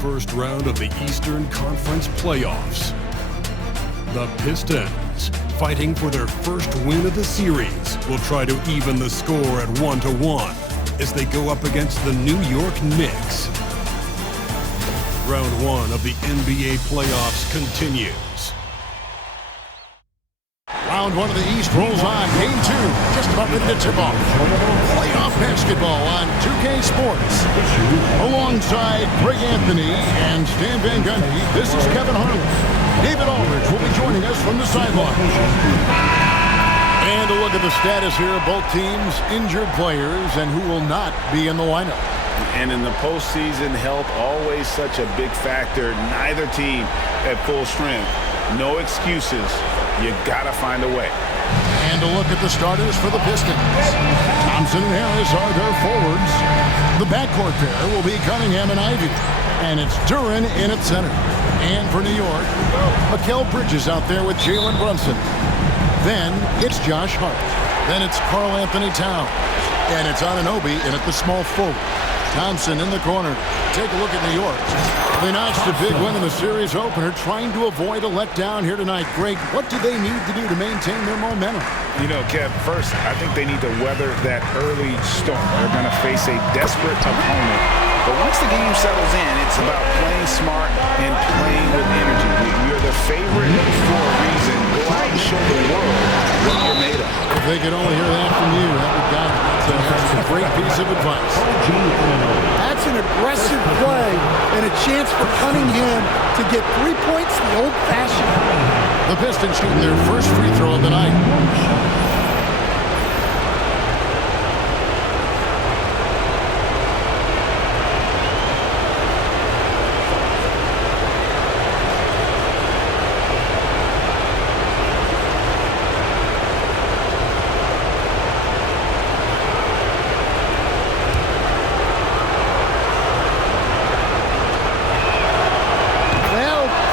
first round of the Eastern Conference playoffs. The Pistons, fighting for their first win of the series, will try to even the score at 1-1 as they go up against the New York Knicks. Round 1 of the NBA playoffs continues. Round 1 of the East rolls on. Game 2, just about ready to tip off. Playoff basketball on 2K Sports. Alongside Greg Anthony and Stan Van Gundy, this is Kevin Harlan. David Aldridge will be joining us from the sideline. And a look at the status here of both teams' injured players and who will not be in the lineup. And in the postseason, health always such a big factor. Neither team at full strength. No excuses. You gotta find a way. And a look at the starters for the Pistons. Thompson and Harris are their forwards. The backcourt pair will be Cunningham and Ivey. And it's Duren in at center. And for New York, Mikal Bridges out there with Jalen Brunson. Then it's Josh Hart. Then it's Karl Anthony Towns. And it's Anunoby in at the small forward. Thompson in the corner. Take a look at New York. They notched a big win in the series opener, trying to avoid a letdown here tonight. Greg, what do they need to do to maintain their momentum? You know, Kev, first, I think they need to weather that early storm. They're going to face a desperate opponent. But once the game settles in, it's about playing smart and playing with energy. You're the favorite for a reason. Go out and show the world what you're made of. If they could only hear that from you, that would guide them. That's a great piece of advice. That's an aggressive play and a chance for Cunningham to get 3 points the old-fashioned way. The Pistons shooting their first free throw of the night.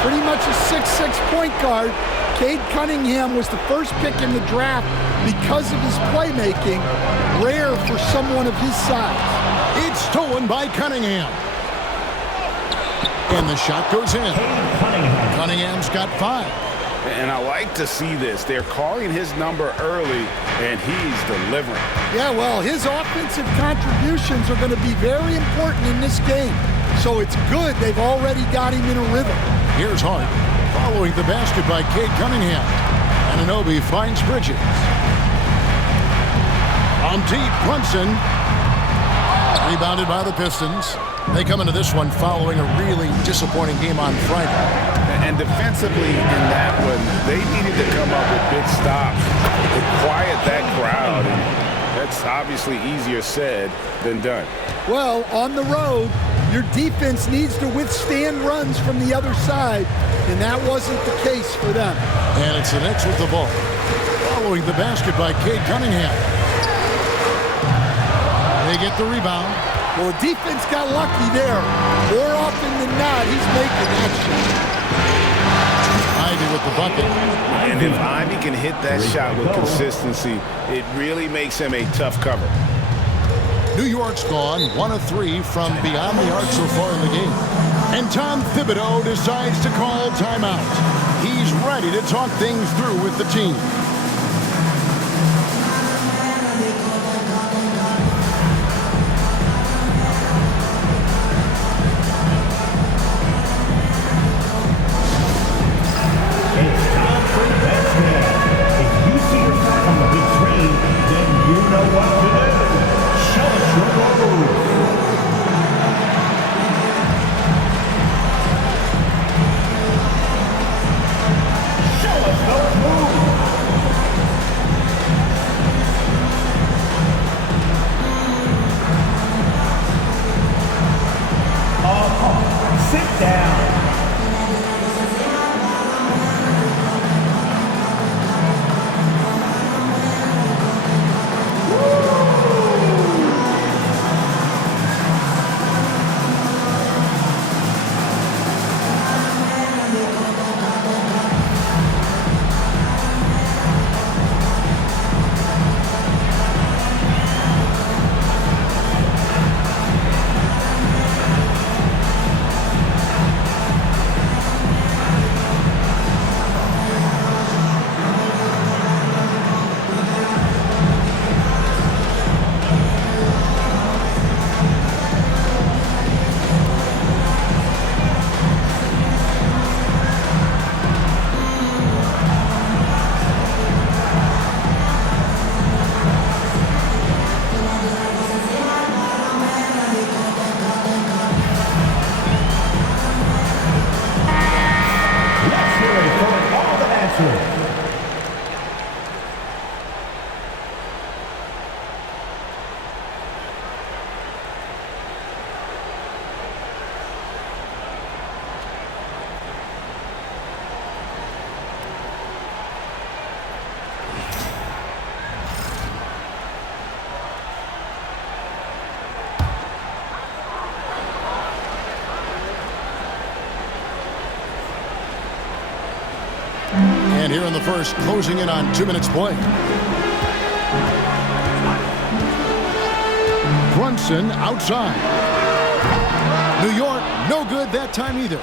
Pretty much a 6'6" point guard. Cade Cunningham was the first pick in the draft because of his playmaking. Rare for someone of his size. It's stolen by Cunningham. And the shot goes in. Cunningham's got 5. And I like to see this. They're calling his number early, and he's delivering. Yeah, well, his offensive contributions are going to be very important in this game. So it's good they've already got him in a rhythm. Here's Hart, following the basket by Cade Cunningham. Anunoby finds Bridges. On deep, Brunson. Rebounded by the Pistons. They come into this one following a really disappointing game on Friday. And defensively in that one, they needed to come up with big stops to quiet that crowd. And that's obviously easier said than done. Well, on the road, your defense needs to withstand runs from the other side, and that wasn't the case for them. And it's the Knicks with the ball. Following the basket by Cade Cunningham. They get the rebound. Well, the defense got lucky there. More often than not, he's making that shot. Ivey with the bucket. And if Ivey can hit that shot with consistency, it really makes him a tough cover. New York's gone 1 of 3 from beyond the arc so far in the game. And Tom Thibodeau decides to call timeout. He's ready to talk things through with the team. It's time for basketball. If you see yourself on the big screen, then you know what to do. Show us your move. Show us those moves. Sit down. And here in the first, closing in on 2 minutes play. Brunson outside. New York, no good that time either.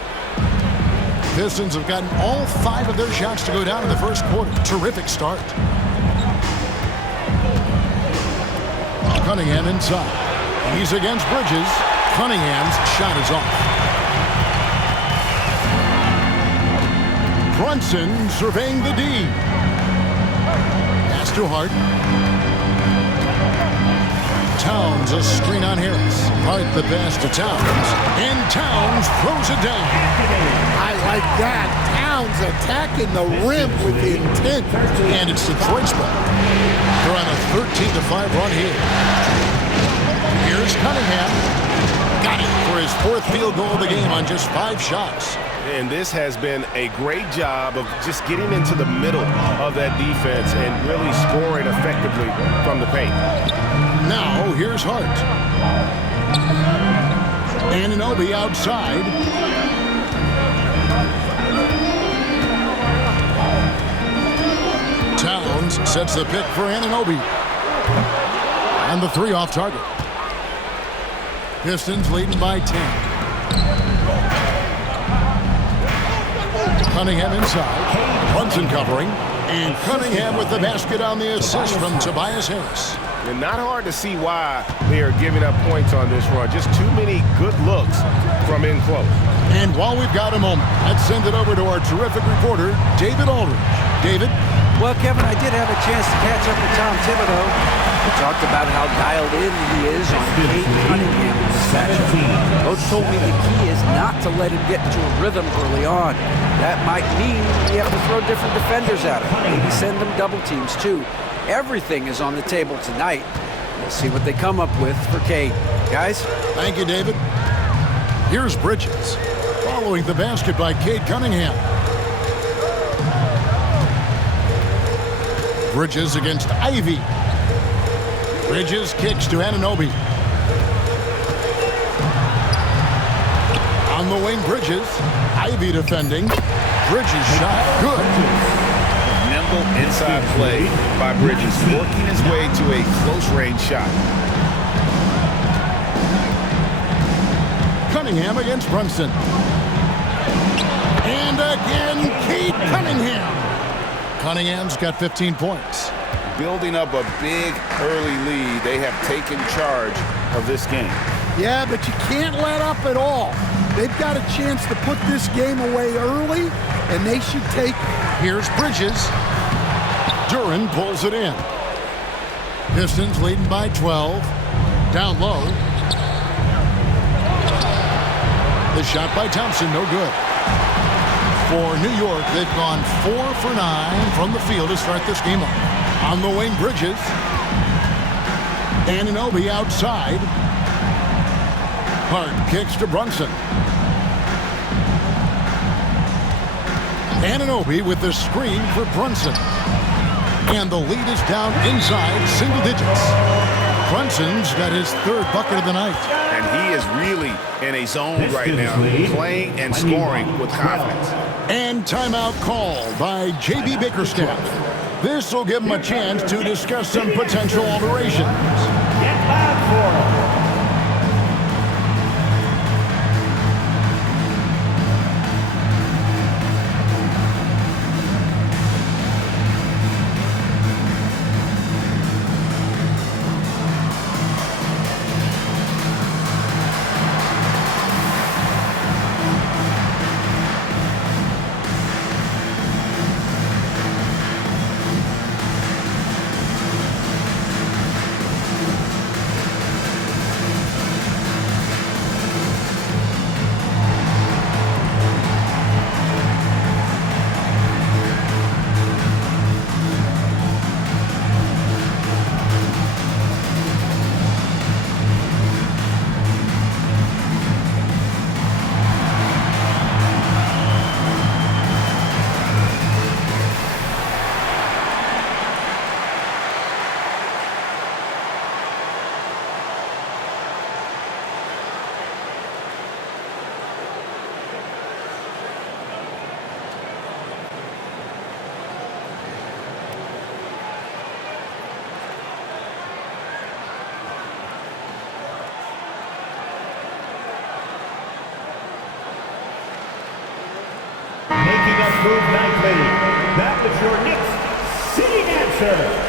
Pistons have gotten all 5 of their shots to go down in the first quarter. Terrific start. Cunningham inside. He's against Bridges. Cunningham's shot is off. Brunson surveying the D. Pass to Hart. Towns a screen on Harris. Hart the pass to Towns. And Towns throws it down. I like that. Towns attacking the rim with intent. And it's Detroit's ball. They're on a 13-5 run here. Here's Cunningham. Got it for his 4th field goal of the game on just 5 shots. And this has been a great job of just getting into the middle of that defense and really scoring effectively from the paint. Now, here's Hart. Anunoby outside. Towns sets the pick for Anunoby. And the 3 off target. Pistons leading by 10. Cunningham inside. Brunson covering. And Cunningham with the basket on the assist from Tobias Harris. And not hard to see why they are giving up points on this run. Just too many good looks from in close. And while we've got a moment, let's send it over to our terrific reporter, David Aldridge. David? Well, Kevin, I did have a chance to catch up with Tom Thibodeau. We talked about how dialed in he is on Cade Cunningham's matchup. Coach told me the key is not to let him get into a rhythm early on. That might mean you have to throw different defenders at him. Maybe send them double teams, too. Everything is on the table tonight. We'll see what they come up with for Cade. Guys? Thank you, David. Here's Bridges. Following the basket by Cade Cunningham. Bridges against Ivy. Bridges kicks to Anunoby. On the wing, Bridges. Ivy defending. Bridges shot good. Nimble inside play by Bridges, working his way to a close-range shot. Cunningham against Brunson. And again, Cade Cunningham. Cunningham's got 15 points. Building up a big early lead, they have taken charge of this game. Yeah, but you can't let up at all. They've got a chance to put this game away early, and they should take it. Here's Bridges. Duran pulls it in. Pistons leading by 12. Down low. The shot by Thompson, no good. For New York, they've gone 4 for 9 from the field to start this game off. On the wing, Bridges. Anunoby outside. Hart kicks to Brunson. Anunoby with the screen for Brunson. And the lead is down inside single digits. Brunson's got his 3rd bucket of the night. And he is really in a zone right now, playing and scoring with confidence. And timeout called by J.B. Bickerstaff. This will give him a chance to discuss some potential alterations. Get back for it. Smooth nicely. That was your Knicks sitting answer.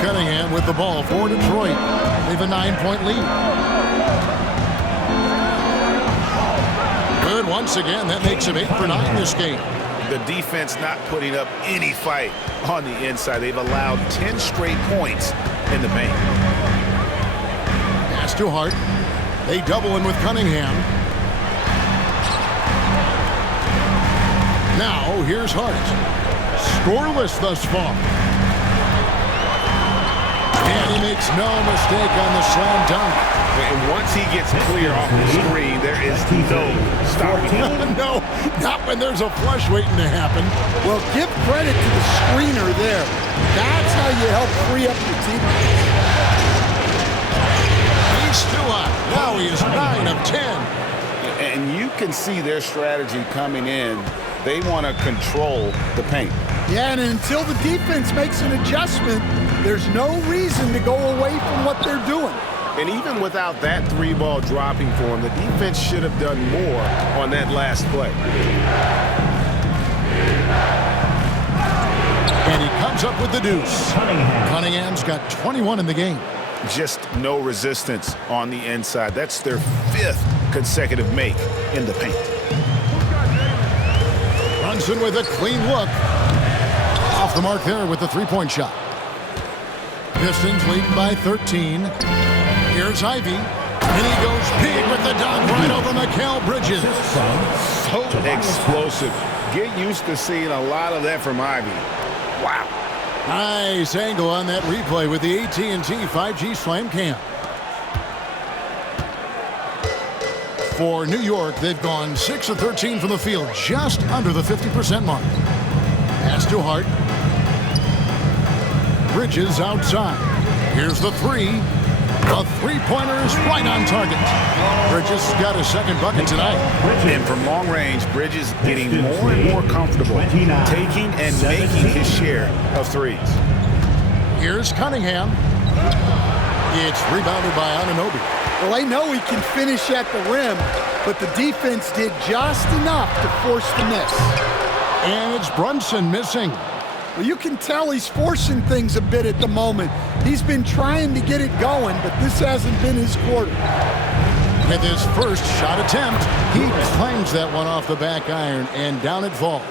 Cunningham with the ball for Detroit. They have a 9-point lead. Good once again. That makes them 8 for 9 this game. The defense not putting up any fight on the inside. They've allowed 10 straight points in the paint. Pass to Hart. They double in with Cunningham. Now here's Hart. Scoreless thus far. And he makes no mistake on the slam dunk. And once he gets clear off the screen, there is no stopping him. No, not when there's a flush waiting to happen. Well, give credit to the screener there. That's how you help free up your teammates. He's still up. Now he is 9 of 10. And you can see their strategy coming in. They want to control the paint. Yeah, and until the defense makes an adjustment, there's no reason to go away from what they're doing. And even without that 3-ball dropping for him, the defense should have done more on that last play. And he comes up with the deuce. Cunningham's got 21 in the game. Just no resistance on the inside. That's their 5th consecutive make in the paint. Brunson with a clean look. Off the mark there with the 3-point shot. Pistons leading by 13. Here's Ivy. And he goes big with the dunk right over Mikal Bridges. So explosive. Get used to seeing a lot of that from Ivy. Wow. Nice angle on that replay with the AT&T 5G Slam Cam. For New York, they've gone 6 of 13 from the field, just under the 50% mark. Pass to Hart. Bridges outside. Here's the 3. The 3-pointer is right on target. Bridges got a second bucket tonight. And from long range, Bridges getting more and more comfortable taking and making his share of threes. Here's Cunningham. It's rebounded by Anunoby. Well, they know he can finish at the rim, but the defense did just enough to force the miss. And it's Brunson missing. Well, you can tell he's forcing things a bit at the moment. He's been trying to get it going, but this hasn't been his quarter. With his first shot attempt, he claims that one off the back iron, and down it falls.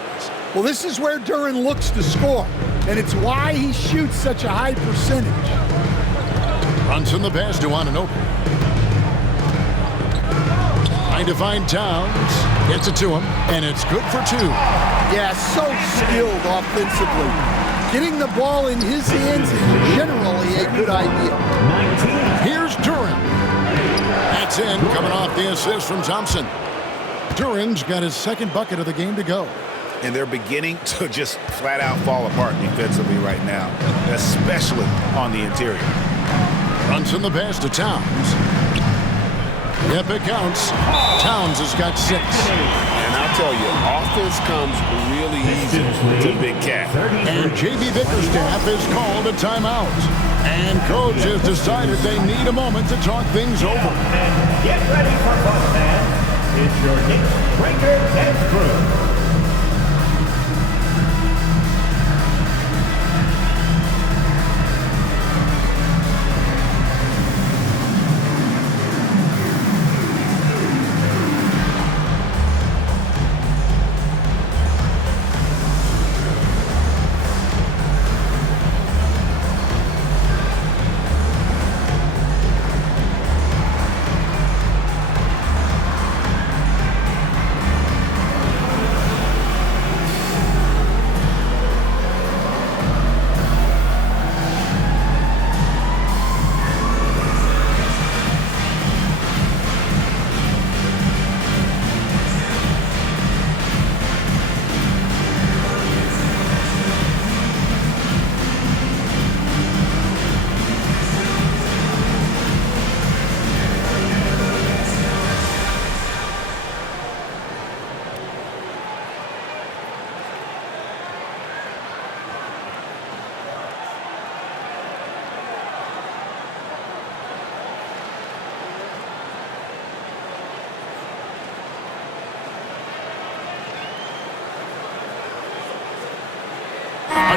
Well, this is where Duren looks to score, and it's why he shoots such a high percentage. Brunson the pass to Anunoby. Trying to find Towns. Gets it to him, and it's good for 2. Yeah, so skilled offensively. Getting the ball in his hands is generally a good idea. Here's Duren. That's in, coming off the assist from Thompson. Duren's got his second bucket of the game to go. And they're beginning to just flat out fall apart defensively right now, especially on the interior. Brunson the pass to Towns. Yep, it counts. Towns has got 6. And I'll tell you, offense comes really easy to Big Cat. And J.B. Bickerstaff has called a timeout. And coach has decided they need a moment to talk things over. And get ready for fun, fans. It's your Knicks Breaker and Crew.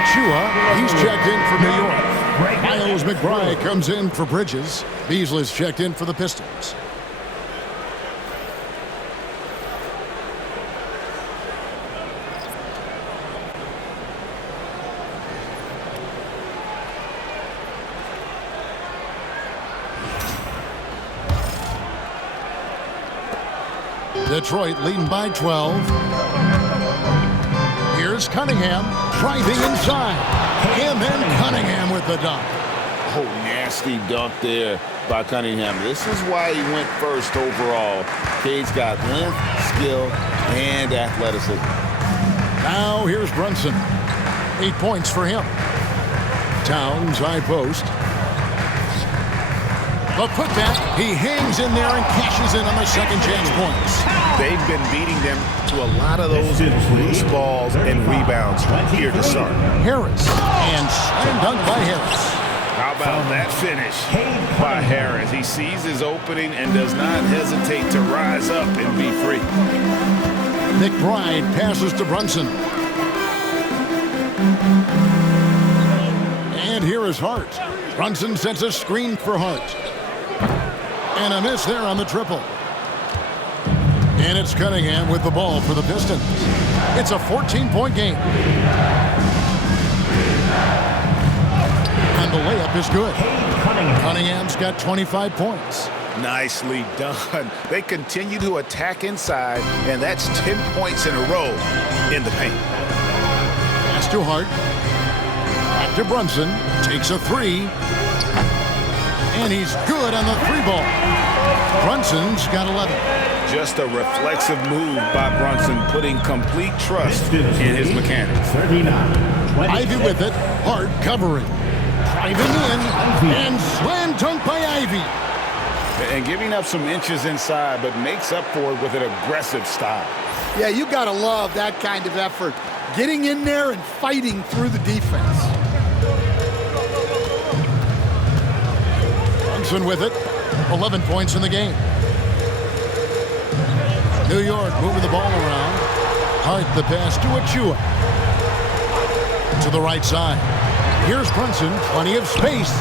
Achua, he's checked in for New York. Miles McBride comes in for Bridges. Beasley's checked in for the Pistons. Detroit leading by 12. Here's Cunningham driving inside. And then Cunningham with the dunk. Oh, nasty dunk there by Cunningham. This is why he went first overall. Cade's got length, skill, and athleticism. Now here's Brunson. 8 points for him. Towns high post. The putback, he hangs in there and cashes in on the second chance points. They've been beating them to a lot of those loose balls and rebounds here to start. Harris, and slam dunk by Harris. How about that finish by Harris? He sees his opening and does not hesitate to rise up and be free. McBride passes to Brunson. And here is Hart. Brunson sets a screen for Hart. And a miss there on the triple. And it's Cunningham with the ball for the Pistons. It's a 14-point game. And the layup is good. Cunningham's got 25 points. Nicely done. They continue to attack inside, and that's 10 points in a row in the paint. Pass to Hart. Back to Brunson. Takes a three. And he's good on the three ball. Brunson's got 11. Just a reflexive move by Brunson, putting complete trust in his mechanics. Ivy with it. Hart covering. Driving in. And slam dunk by Ivy. And giving up some inches inside, but makes up for it with an aggressive style. Yeah, you got to love that kind of effort. Getting in there and fighting through the defense. Brunson with it. 11 points in the game. New York moving the ball around. Hart the pass to Achua. To the right side. Here's Brunson. Plenty of space.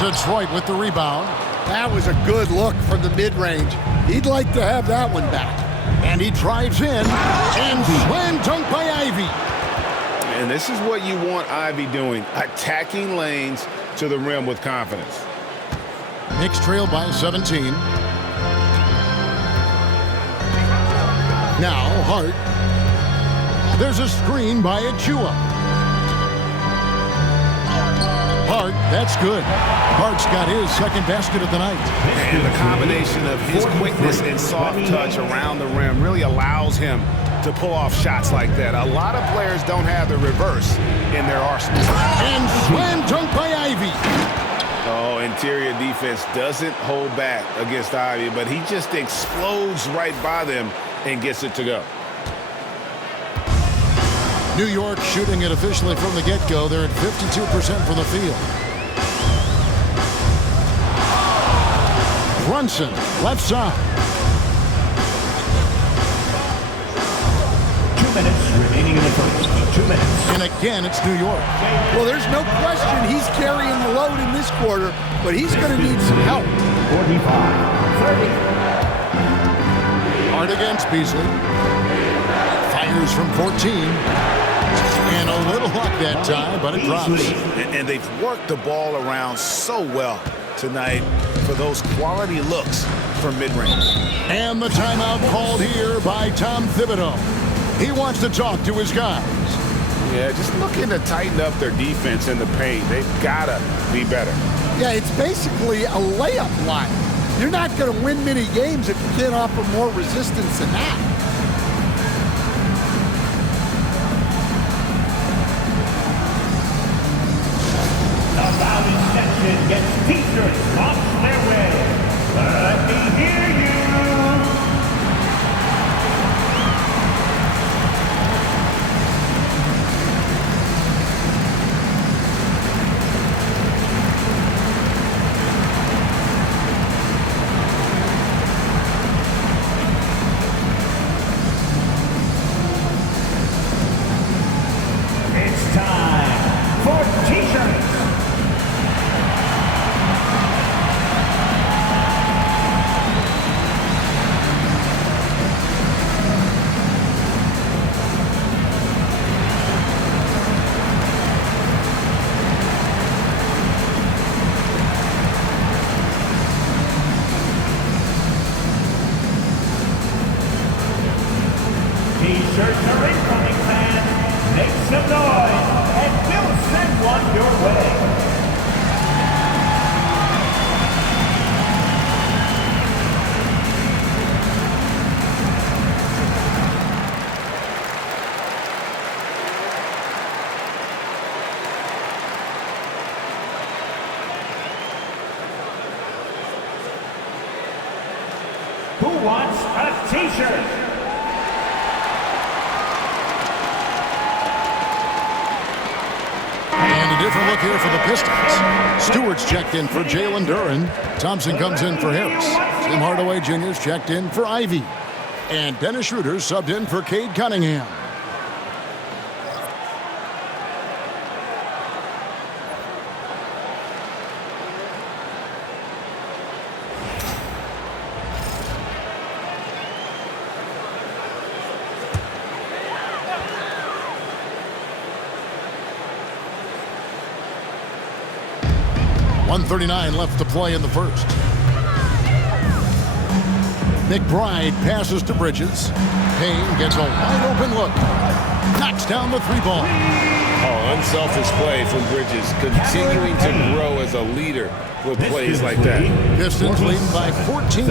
Detroit with the rebound. That was a good look from the mid-range. He'd like to have that one back. And he drives in. And slam dunk by Ivy. And this is what you want Ivy doing. Attacking lanes to the rim with confidence. Knicks trail by 17. Now Hart. There's a screen by Achua. Hart, that's good. Hart's got his second basket of the night. And the combination of his quickness and soft touch around the rim really allows him to pull off shots like that. A lot of players don't have the reverse in their arsenal. And slam dunk by Ivy. Oh, interior defense doesn't hold back against Ivy, but he just explodes right by them and gets it to go. New York shooting it officially from the get-go. They're at 52% from the field. Brunson, left side. 2 minutes remaining in the first. 2 minutes. And again, it's New York. Well, there's no question he's carrying the load in this quarter, but he's going to need some help. 45-30. Hard against Beasley. Fires from 14. And a little luck that time, but it drops. And they've worked the ball around so well tonight for those quality looks from mid-range. And the timeout called here by Tom Thibodeau. He wants to talk to his guys. Yeah, just looking to tighten up their defense in the paint. They've got to be better. Yeah, it's basically a layup line. You're not going to win many games if you can't offer more resistance than that. The Valley section gets T-shirts off their way. Let me hear you. It's time t-shirt. And a different look here for the Pistons. Stewart's checked in for Jalen Duren. Thompson comes in for Harris. Tim Hardaway Jr.'s checked in for Ivy. And Dennis Schroeder subbed in for Cade Cunningham. .139 left to play in the first. McBride passes to Bridges. Payne gets a wide-open look. Knocks down the three ball. Oh, unselfish play from Bridges, continuing to grow as a leader with plays like that. Pistons leading by 14.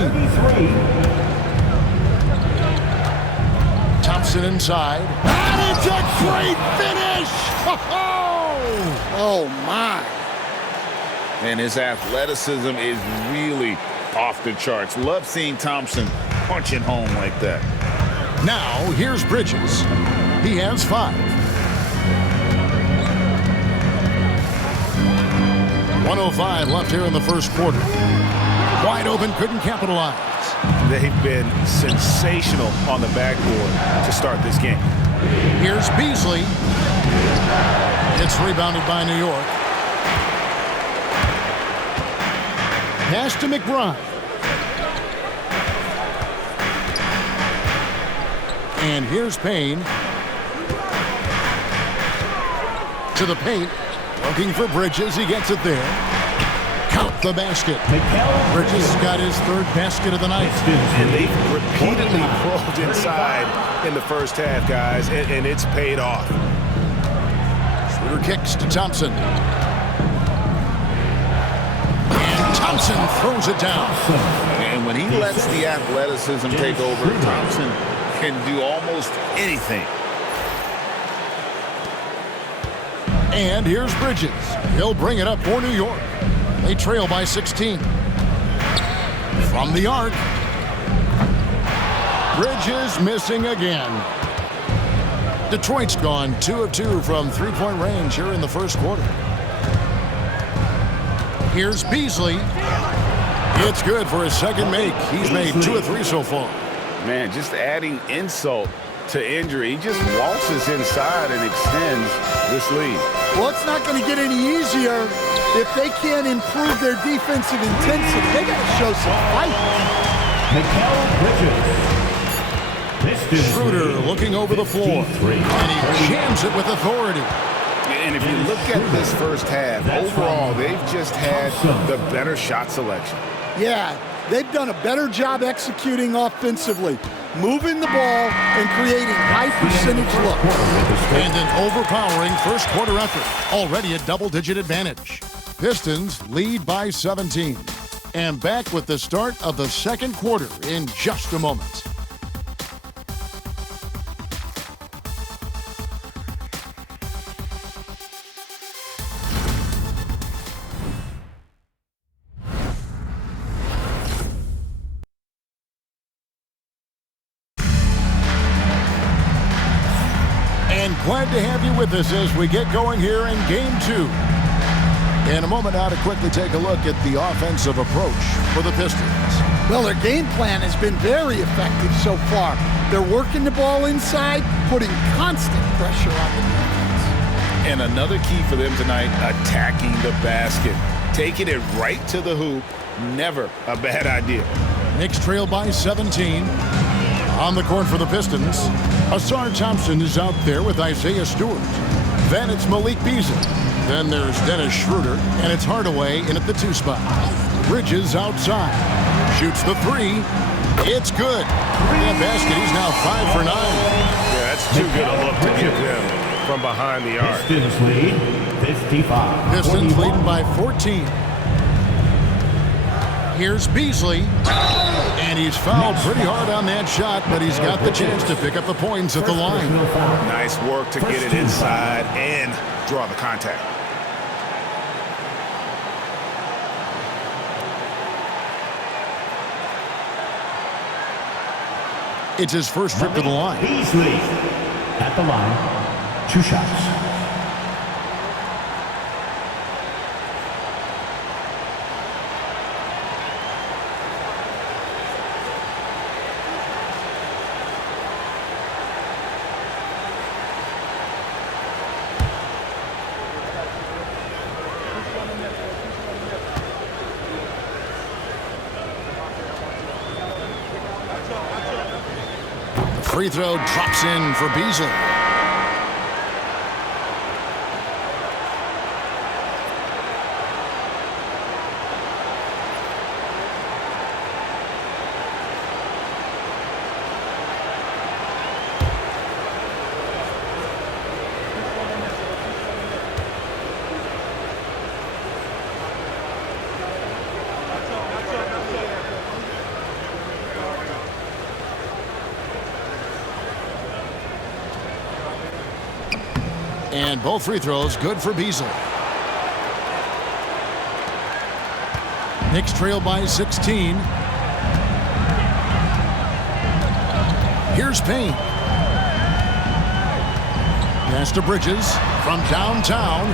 Thompson inside. And it's a great finish! Oh, my. And his athleticism is really off the charts. Love seeing Thompson punching home like that. Now, here's Bridges. He has 5. 1:05 left here in the first quarter. Wide open, couldn't capitalize. They've been sensational on the backboard to start this game. Here's Beasley. It's rebounded by New York. Pass to McBride. And here's Payne. To the paint. Looking for Bridges. He gets it there. Count the basket. Bridges got his 3rd basket of the night. And they've repeatedly pulled inside in the first half, guys, and it's paid off. Schroeder kicks to Thompson. Thompson throws it down. And when he lets the athleticism take over, Thompson can do almost anything. And here's Bridges. He'll bring it up for New York. They trail by 16. From the arc. Bridges missing again. Detroit's gone 2 of 2 from three-point range here in the first quarter. Here's Beasley. It's good for his second make. He's made 2 of 3 so far. Man, just adding insult to injury. He just waltzes inside and extends this lead. Well, it's not going to get any easier if they can't improve their defensive intensity. They got to show some fight. Mikal Bridges. Schroeder looking over the floor. And he jams it with authority. And if you look at this first half, overall, they've just had the better shot selection. Yeah, they've done a better job executing offensively, moving the ball and creating high percentage looks. And an overpowering first quarter effort. Already a double-digit advantage. Pistons lead by 17. And back with the start of the second quarter in just a moment. Glad to have you with us as we get going here in Game 2. In a moment now to quickly take a look at the offensive approach for the Pistons. Well, their game plan has been very effective so far. They're working the ball inside, putting constant pressure on the defense. And another key for them tonight, attacking the basket. Taking it right to the hoop, never a bad idea. Knicks trail by 17. On the court for the Pistons, Asar Thompson is out there with Isaiah Stewart. Then it's Malik Beasley. Then there's Dennis Schroeder, and it's Hardaway in at the 2 spot. Bridges outside. Shoots the 3. It's good. That basket, he's now 5 for 9. Yeah, that's too good a look to give him from behind the arc. Pistons lead 55. Pistons leading by 14. Here's Beasley. And he's fouled pretty hard on that shot, but he's got the chance to pick up the points at the line. Nice work to get it inside and draw the contact. It's his first trip to the line. Beasley at the line. 2 shots. Free throw drops in for Beasley. And both free throws good for Beasley. Knicks trail by 16. Here's Payne. Pass to Bridges from downtown.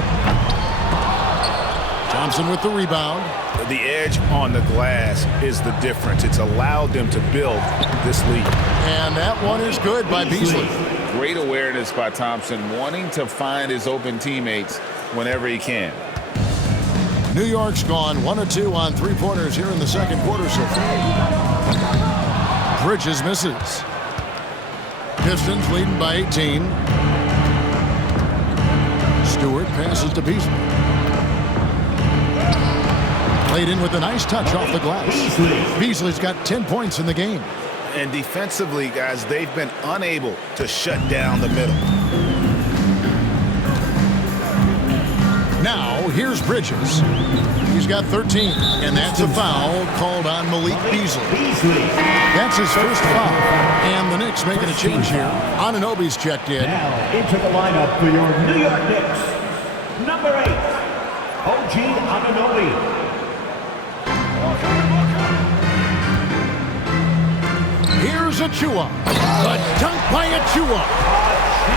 Thompson with the rebound. The edge on the glass is the difference. It's allowed them to build this lead. And that one is good by Beasley. Great awareness by Thompson, wanting to find his open teammates whenever he can. New York's gone 1 of 2 on three-pointers here in the second quarter so far. Bridges misses. Pistons leading by 18. Stewart passes to Beasley. Played in with a nice touch off the glass. Beasley's got 10 points in the game. And defensively, guys, they've been unable to shut down the middle. Now, here's Bridges. He's got 13, and that's a foul called on Malik Beasley. That's his first foul, and the Knicks making a change here. Anunoby's checked in. Now into the lineup for your New York Knicks. Number 8, OG Anunoby. Here's Achua. A dunk by Achua.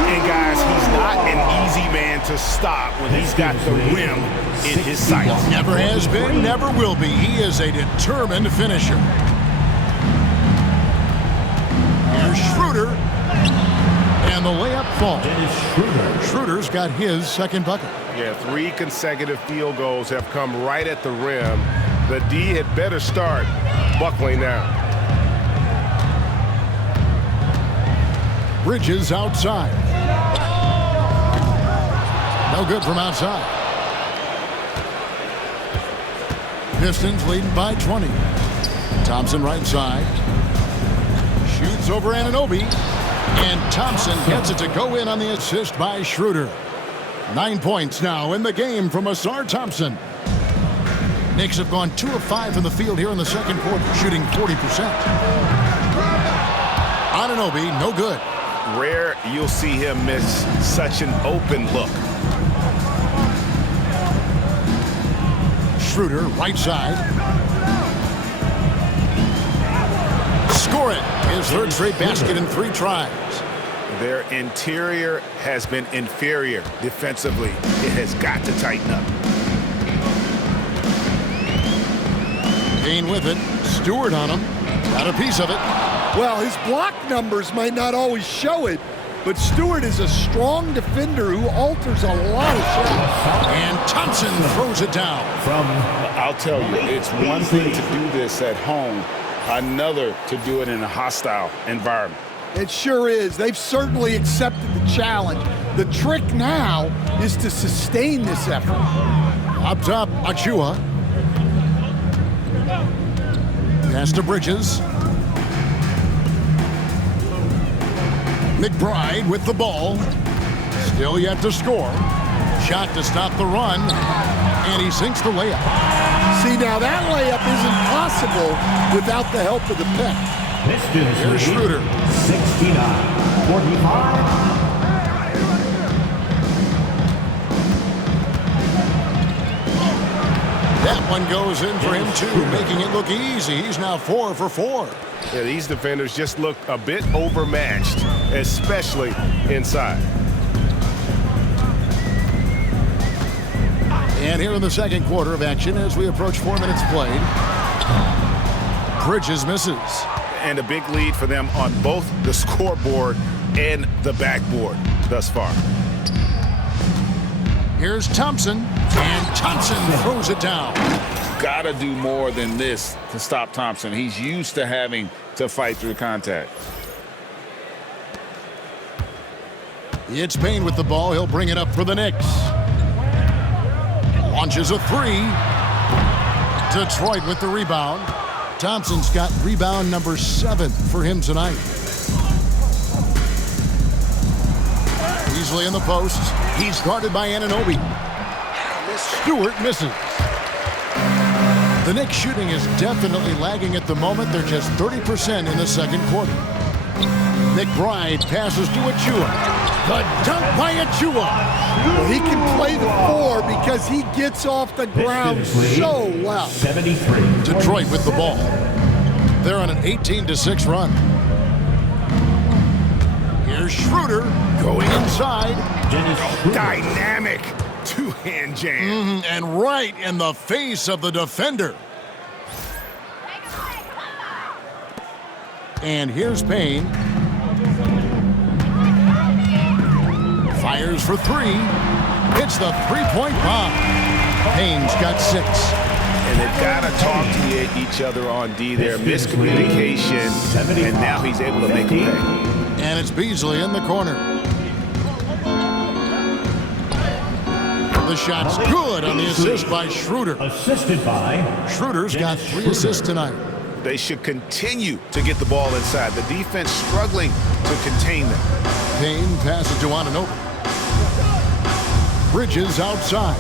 And guys, he's not an easy man to stop when he's got the rim in his sights. Never has been, never will be. He is a determined finisher. Here's Schroeder. And the layup falls. Schroeder's got his second bucket. Yeah, 3 consecutive field goals have come right at the rim. The D had better start buckling now. Bridges outside. No good from outside. Pistons leading by 20. Thompson right side. Shoots over Anunoby. And Thompson gets it to go in on the assist by Schroeder. 9 points now in the game from Ausar Thompson. Knicks have gone 2 of 5 from the field here in the second quarter, shooting 40%. Anunoby, no good. Rare you'll see him miss such an open look. Schroeder, right side. Score it. His third straight basket in 3 tries. Their interior has been inferior defensively. It has got to tighten up. Payne with it. Stewart on him. Got a piece of it. Well, his block numbers might not always show it, but Stewart is a strong defender who alters a lot of shots. And Thompson throws it down. I'll tell you, it's one thing to do this at home, another to do it in a hostile environment. It sure is. They've certainly accepted the challenge. The trick now is to sustain this effort. Up top, Achua. Pass to Bridges. McBride with the ball. Still yet to score. Shot to stop the run. And he sinks the layup. See, now that layup isn't possible without the help of the pick. Here's Schroeder. 69-45. That one goes in for him, too, making it look easy. He's now 4 for 4. Yeah, these defenders just look a bit overmatched, especially inside. And here in the second quarter of action as we approach 4 minutes played. Bridges misses. And a big lead for them on both the scoreboard and the backboard thus far. Here's Thompson, and Thompson throws it down. Gotta do more than this to stop Thompson. He's used to having to fight through contact. It's Payne with the ball. He'll bring it up for the Knicks. Launches a 3. Detroit with the rebound. Thompson's got rebound number 7 for him tonight. Easily in the post. He's guarded by Anunoby. Stewart misses. The Knicks shooting is definitely lagging at the moment. They're just 30% in the second quarter. McBride passes to Achua. The dunk by Achua. Well, he can play the 4 because he gets off the ground so well. 73. Detroit with the ball. They're on an 18-6 run. Here's Schroeder going inside. Dynamic two-hand jam. And right in the face of the defender. And here's Payne. Fires for 3. Hits the three-point bomb. Payne's got 6. And they've got to talk to each other on D there. Miscommunication, and now he's able to make a play. And it's Beasley in the corner. The shot's good on the assist by Schroeder. Assisted by Schroeder's got 3 assists tonight. They should continue to get the ball inside. The defense struggling to contain them. Payne passes to Anunoby. Bridges outside.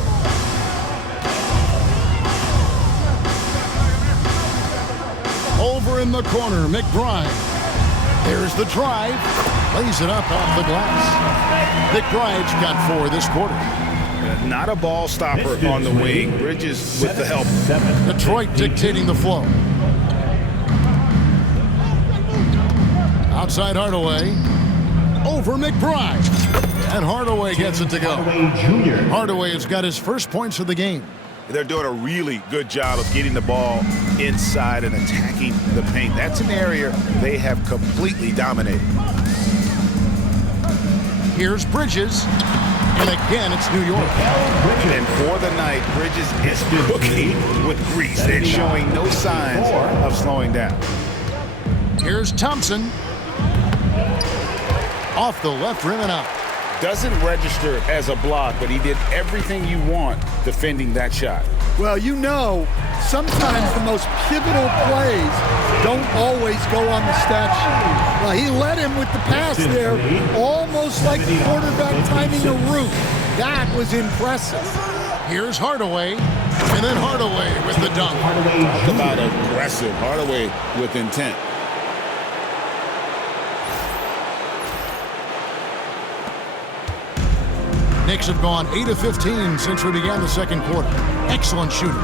Over in the corner, McBride. There's the drive. Lays it up off the glass. McBride's got 4 this quarter. Not a ball stopper on the wing. Bridges with the help. Detroit dictating the flow. Outside Hardaway. Over McBride. And Hardaway gets it to go. Hardaway has got his first points of the game. They're doing a really good job of getting the ball inside and attacking the paint. That's an area they have completely dominated. Here's Bridges. And again, it's New York. And for the night, Bridges is cooking with grease and showing no signs of slowing down. Here's Thompson. Off the left rim and out. Doesn't register as a block, but he did everything you want defending that shot. Well, you know, sometimes the most pivotal plays don't always go on the stat sheet. Well, he led him with the pass there, almost like the quarterback timing a route. That was impressive. Here's Hardaway, and then Hardaway with the dunk. Talk about aggressive. Hardaway with intent. Knicks have gone 8 of 15 since we began the second quarter. Excellent shooting.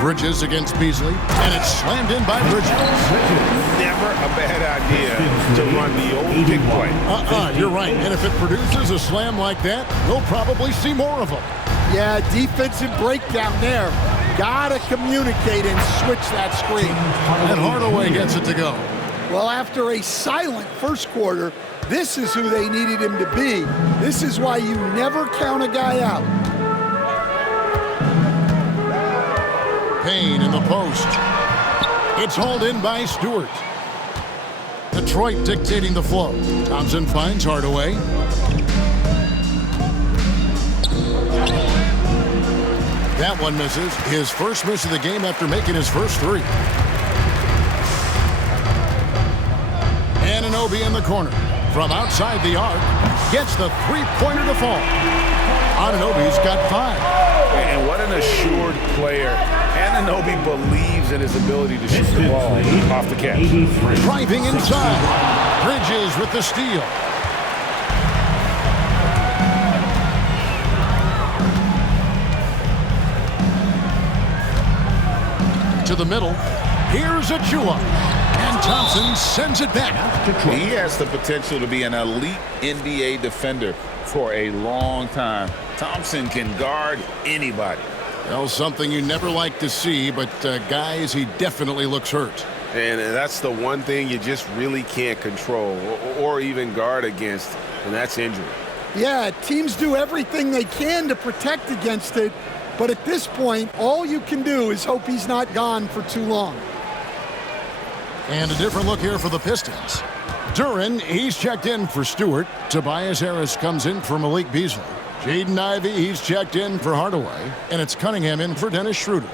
Bridges against Beasley, and it's slammed in by Bridges. Never a bad idea to run the old big play. You're right. And if it produces a slam like that, we'll probably see more of them. Yeah, defensive breakdown there. Gotta communicate and switch that screen. And Hardaway gets it to go. Well, after a silent first quarter, this is who they needed him to be. This is why you never count a guy out. Payne in the post. It's hauled in by Stewart. Detroit dictating the flow. Thompson finds Hardaway. That one misses. His first miss of the game after making his first 3. Anunoby in the corner. From outside the arc, gets the three-pointer to fall. Anunoby's got 5. And what an assured player. Anunoby believes in his ability to shoot the ball off the catch. Driving inside. Bridges with the steal. To the middle. Here's Achua. And Thompson sends it back. He has the potential to be an elite NBA defender for a long time. Thompson can guard anybody. Well, something you never like to see, but guys, he definitely looks hurt. And that's the one thing you just really can't control or even guard against, and that's injury. Yeah, teams do everything they can to protect against it, but at this point, all you can do is hope he's not gone for too long. And a different look here for the Pistons. Duren, he's checked in for Stewart. Tobias Harris comes in for Malik Beasley. Jaden Ivey, he's checked in for Hardaway. And it's Cunningham in for Dennis Schroeder.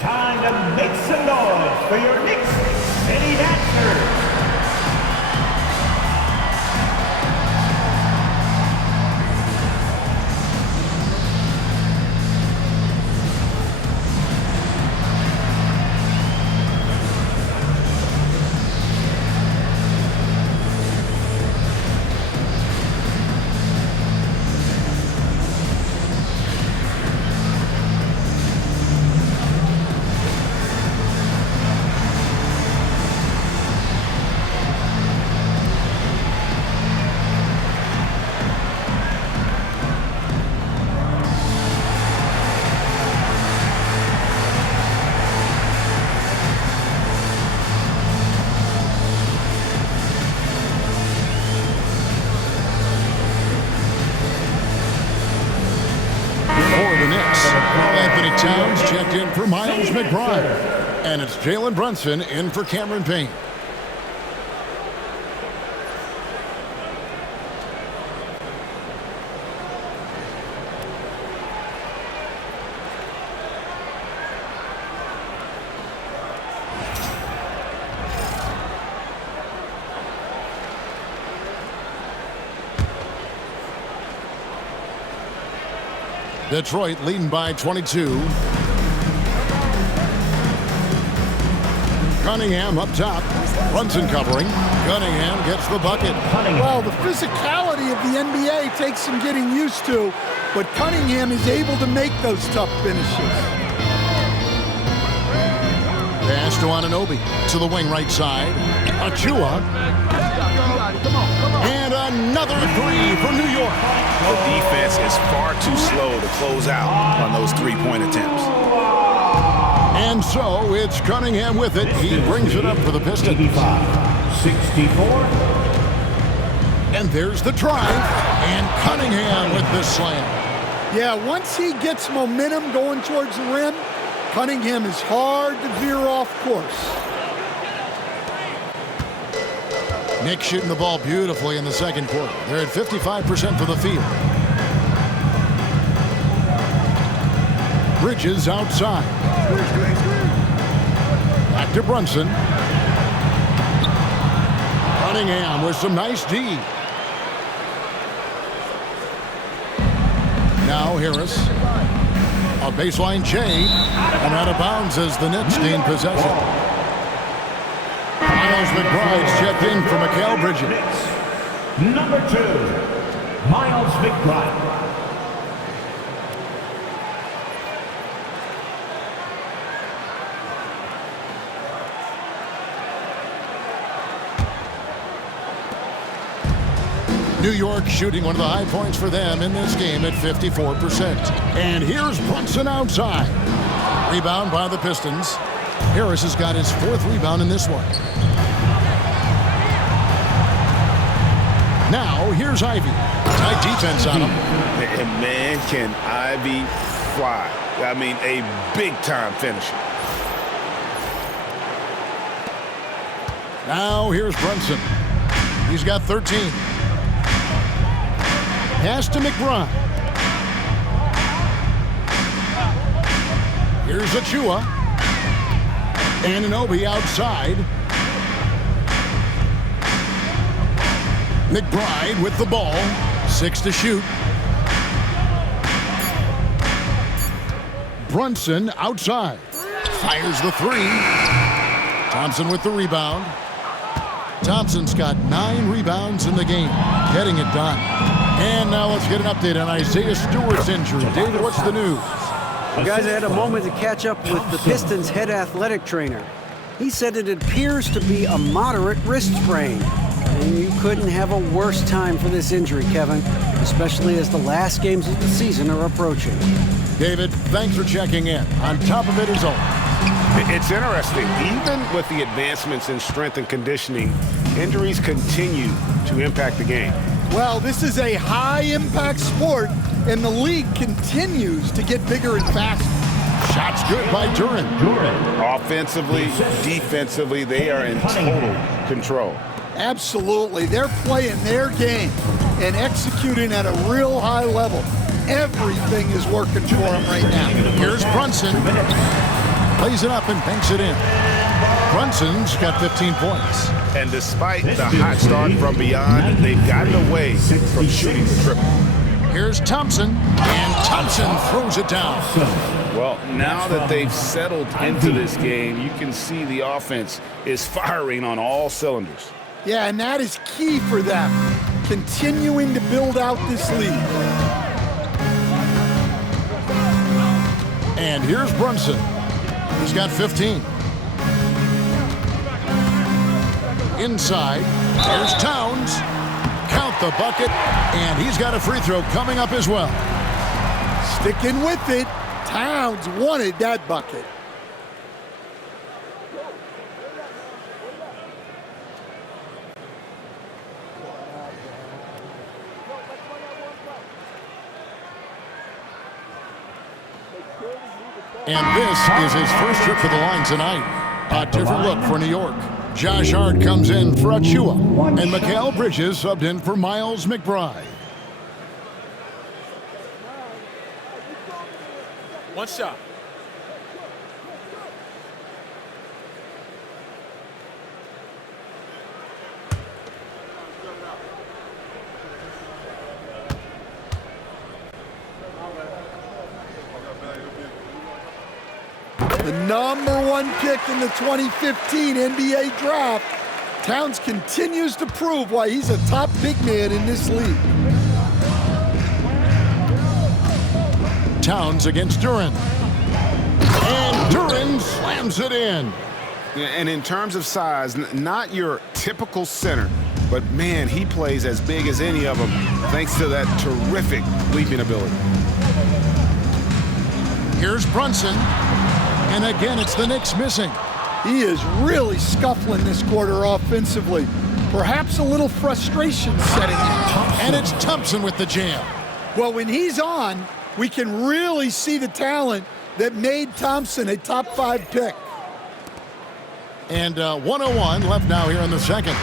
Time to make some noise for your Knicks City Dancers. Towns checked in for Miles McBride. And it's Jalen Brunson in for Cameron Payne. Detroit leading by 22. Cunningham up top. Brunson covering. Cunningham gets the bucket. Well, the physicality of the NBA takes some getting used to, but Cunningham is able to make those tough finishes. Pass to Anunoby. To the wing right side. Achua. And another three for New York. The defense is far too slow to close out on those three-point attempts. And so it's Cunningham with it. He brings it up for the Pistons. 65-64. And there's the drive. And Cunningham with the slam. Yeah, once he gets momentum going towards the rim, Cunningham is hard to veer off course. Knicks shooting the ball beautifully in the second quarter. They're at 55% for the field. Bridges outside. Back to Brunson. Cunningham with some nice D. Now Harris. A baseline chain. And out of bounds as the Knicks gain possession. Miles McBride's checked in for Mikal Bridges. Number 2, Miles McBride. New York shooting one of the high points for them in this game at 54%. And here's Brunson outside. Rebound by the Pistons. Harris has got his 4th rebound in this one. Now, here's Ivey. Tight defense on him. And man, can Ivey fly. I mean, a big-time finisher. Now, here's Brunson. He's got 13. Pass to McBride. Here's Achua. Anunoby outside. McBride with the ball. 6 to shoot. Brunson outside. Fires the three. Thompson with the rebound. Thompson's got 9 rebounds in the game, getting it done. And now let's get an update on Isaiah Stewart's injury. David, what's the news? Well, guys, I had a moment to catch up with the Pistons head athletic trainer. He said it appears to be a moderate wrist sprain. And you couldn't have a worse time for this injury, Kevin, especially as the last games of the season are approaching. David, thanks for checking in. On top of it is all. It's interesting. Even with the advancements in strength and conditioning, injuries continue to impact the game. Well, this is a high-impact sport, and the league continues to get bigger and faster. Shots good by Duren. Offensively, defensively, they are in total control. Absolutely. They're playing their game and executing at a real high level. Everything is working for them right now. Here's Brunson. Plays it up and banks it in. Brunson's got 15 points. And despite the hot start from beyond, they've gotten away from shooting the triple. Here's Thompson, and Thompson throws it down. Well, now that they've settled into this game, you can see the offense is firing on all cylinders. Yeah, and that is key for them, continuing to build out this lead. And here's Brunson. He's got 15. Inside, there's Towns. Count the bucket, and he's got a free throw coming up as well. Sticking with it, Towns wanted that bucket. And this is his first trip to the line tonight. A different look for New York. Josh Hart comes in for Achua, and Mikal Bridges subbed in for Miles McBride. One shot. The #1 pick in the 2015 NBA draft, Towns continues to prove why he's a top big man in this league. Towns against Duren. And Duren slams it in. And in terms of size, not your typical center, but man, he plays as big as any of them thanks to that terrific leaping ability. Here's Brunson. And again, it's the Knicks missing. He is really scuffling this quarter offensively. Perhaps a little frustration setting in. And it's Thompson with the jam. Well, when he's on, we can really see the talent that made Thompson a top 5 pick. And 1:01 left now here in the second.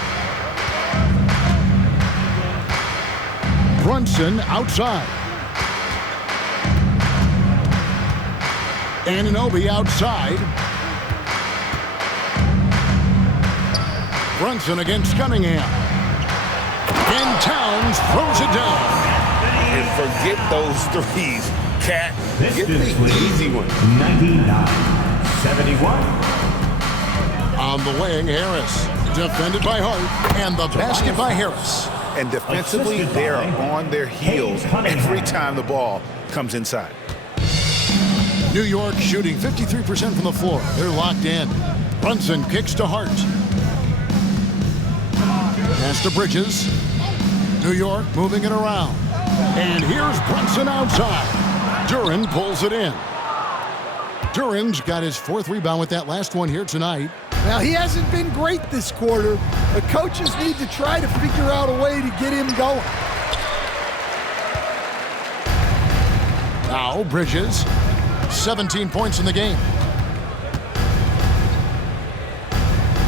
Brunson outside. Anunoby outside. Brunson against Cunningham. And Towns throws it down. And forget those threes, Cat. Get the easy one. 99-71. On the wing, Harris. Defended by Hart. And the basket by Harris. And defensively, they are on their heels every time the ball comes inside. New York shooting 53% from the floor. They're locked in. Brunson kicks to Hart. Pass to Bridges. New York moving it around. And here's Brunson outside. Duren pulls it in. Duren's got his 4th rebound with that last one here tonight. Now, he hasn't been great this quarter. The coaches need to try to figure out a way to get him going. Now Bridges. 17 points in the game.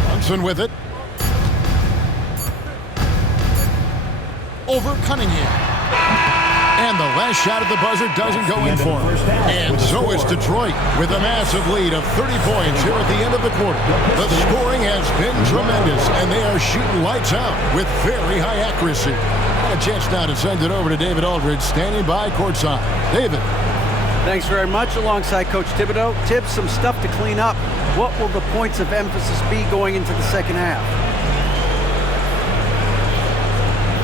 Brunson with it. Over Cunningham. And the last shot at the buzzer doesn't go in for him. And so is Detroit with a massive lead of 30 points here at the end of the quarter. The scoring has been tremendous, and they are shooting lights out with very high accuracy. A chance now to send it over to David Aldridge, standing by courtside. David. Thanks very much. Alongside Coach Thibodeau. Tibbs, some stuff to clean up. What will the points of emphasis be going into the second half?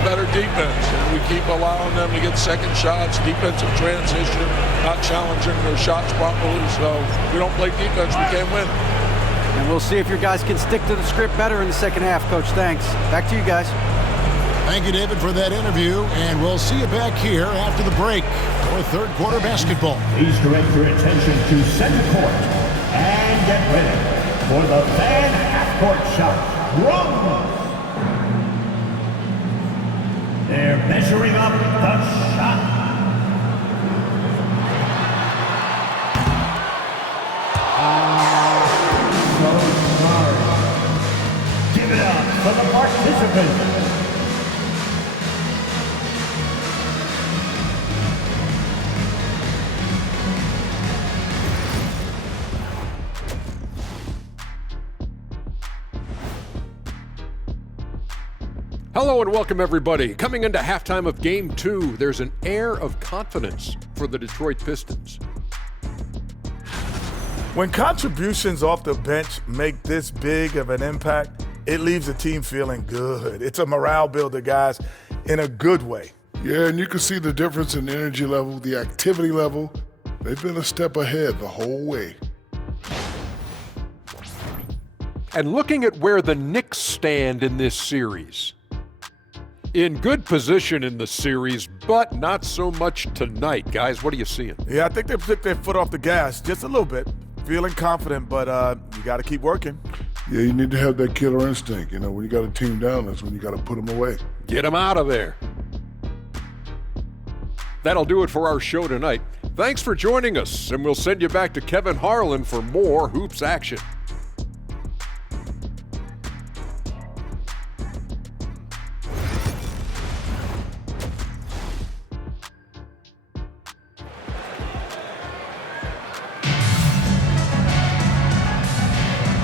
Better defense, and we keep allowing them to get second shots, defensive transition, not challenging their shots properly. So if we don't play defense, we can't win. And we'll see if your guys can stick to the script better in the second half, Coach. Thanks. Back to you guys. Thank you, David, for that interview, and we'll see you back here after the break for third quarter basketball. Please direct your attention to center court and get ready for the fan half-court shot. Run! They're measuring up the shot. So smart. Give it up for the participants. Hello and welcome everybody. Coming into halftime of Game 2, there's an air of confidence for the Detroit Pistons. When contributions off the bench make this big of an impact, it leaves the team feeling good. It's a morale builder, guys, in a good way. Yeah, and you can see the difference in energy level, the activity level. They've been a step ahead the whole way. And looking at where the Knicks stand in this series. In good position in the series, but not so much tonight. Guys, what are you seeing? Yeah, I think they took their foot off the gas just a little bit. Feeling confident, but you got to keep working. Yeah, you need to have that killer instinct. You know, when you got a team down, that's when you got to put them away. Get them out of there. That'll do it for our show tonight. Thanks for joining us, and we'll send you back to Kevin Harlan for more hoops action.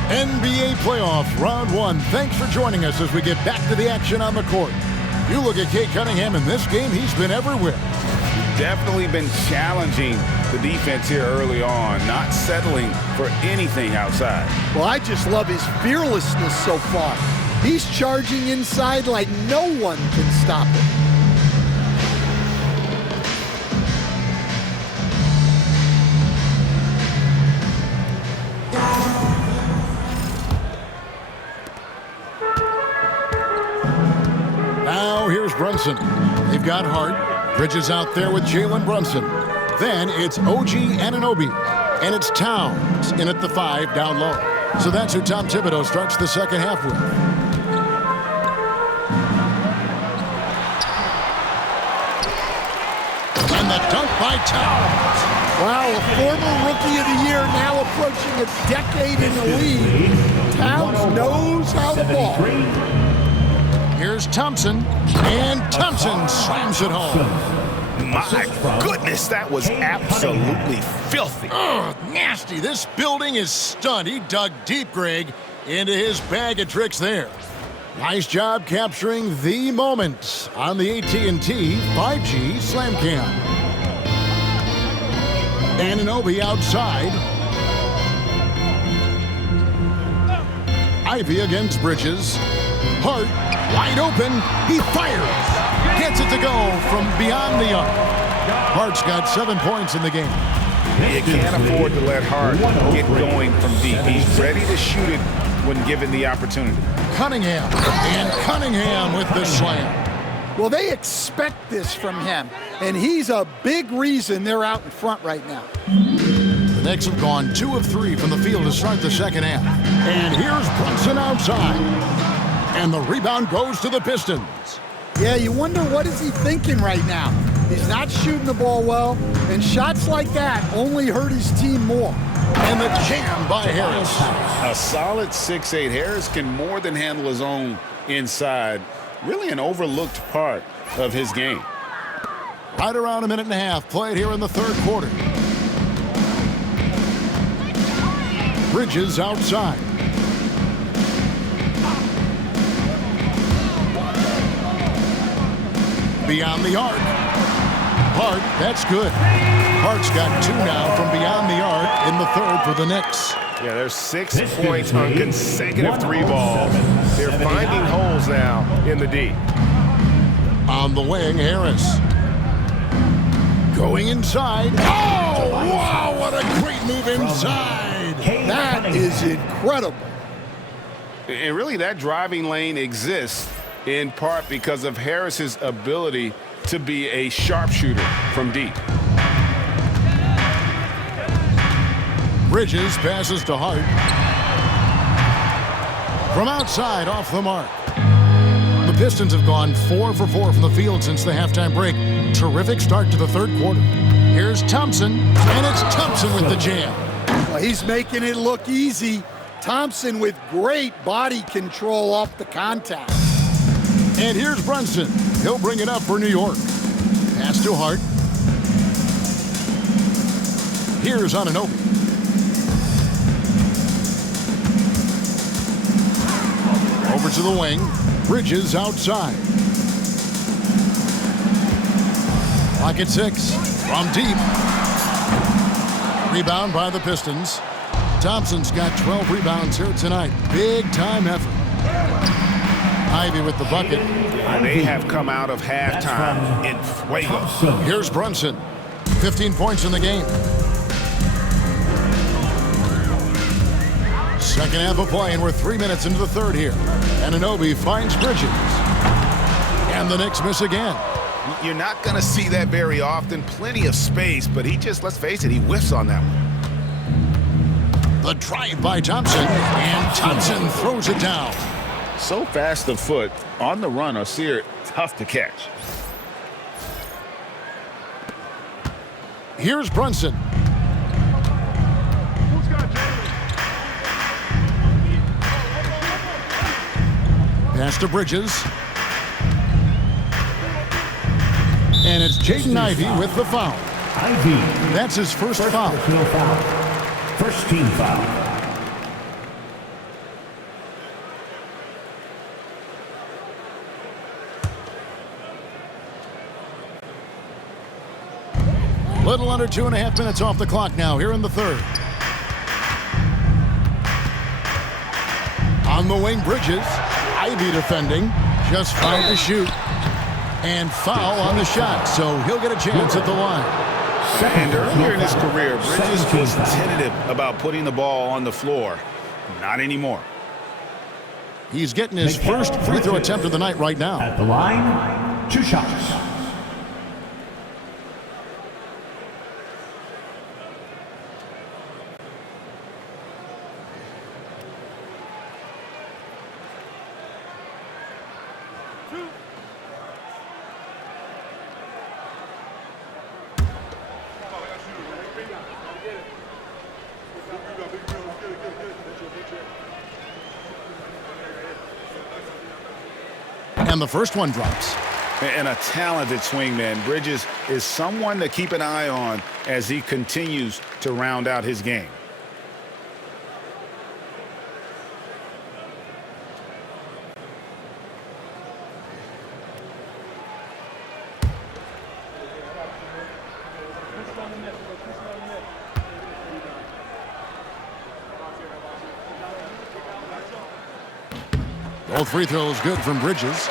NBA Playoff Round 1. Thanks for joining us as we get back to the action on the court. You look at Cade Cunningham in this game, he's been everywhere. Definitely been challenging the defense here early on, not settling for anything outside. Well, I just love his fearlessness so far. He's charging inside like no one can stop him. Now here's Brunson. They've got Hart. Bridges out there with Jalen Brunson. Then it's OG Anunoby. And it's Towns in at the 5 down low. So that's who Tom Thibodeau starts the second half with. And the dunk by Towns. Wow, a former Rookie of the Year now approaching a decade in the league. Towns knows how to ball. Here's Thompson, and Thompson slams it home. My goodness, that was absolutely filthy. Ugh, nasty. This building is stunned. He dug deep, Greg, into his bag of tricks there. Nice job capturing the moment on the AT&T 5G Slam Cam. Anunoby outside. Ivy against Bridges. Hart wide open. He fires. Gets it to go from beyond the arc. Hart's got 7 points in the game. You can't afford to let Hart get going from deep. He's ready to shoot it when given the opportunity. Cunningham. And Cunningham with the slam. Well, they expect this from him, and he's a big reason they're out in front right now. The Knicks have gone 2 of 3 from the field to start the second half. And here's Brunson outside. And the rebound goes to the Pistons. Yeah, you wonder what is he thinking right now. He's not shooting the ball well, and shots like that only hurt his team more. And the jam by Harris. A solid 6'8". Harris can more than handle his own inside. Really an overlooked part of his game. Right around a minute and a half played here in the third quarter. Bridges outside. Beyond the arc. Hart, that's good. Hart's got 2 now from beyond the arc in the third for the Knicks. Yeah, there's 6 points on consecutive 3 balls. They're finding holes now in the D. On the wing, Harris. Going inside. Oh, wow, what a great move inside. That is incredible. And really, that driving lane exists in part because of Harris's ability to be a sharpshooter from deep. Bridges passes to Hart. From outside, off the mark. The Pistons have gone 4 for 4 from the field since the halftime break. Terrific start to the third quarter. Here's Thompson, and it's Thompson with the jam. Well, he's making it look easy. Thompson with great body control off the contact. And here's Brunson. He'll bring it up for New York. Pass to Hart. Here's Anunoby. Over to the wing. Bridges outside. Clock at 6. From deep. Rebound by the Pistons. Thompson's got 12 rebounds here tonight. Big time effort. Ivy with the bucket. They have come out of halftime in fuego. Here's Brunson. 15 points in the game. Second half of play, and we're 3 minutes into the third here. Anunoby finds Bridges. And the Knicks miss again. You're not going to see that very often. Plenty of space, but he just, let's face it, he whiffs on that one. The drive by Thompson, and Thompson throws it down. So fast of foot, on the run, or Sear, tough to catch. Here's Brunson. Pass to Bridges. And it's Jaden Ivey with the foul. Ivey. That's his first foul. First team foul. Little under 2.5 minutes off the clock now here in the third. On the wing, Bridges. Ivey defending. Just 5 to shoot. And foul on the shot, so he'll get a chance at the line. And earlier in his career, Bridges was tentative about putting the ball on the floor. Not anymore. He's getting his first free throw attempt of the night right now. At the line, 2 shots. And the first one drops. And a talented swingman. Bridges is someone to keep an eye on as he continues to round out his game. Both free throws good from Bridges.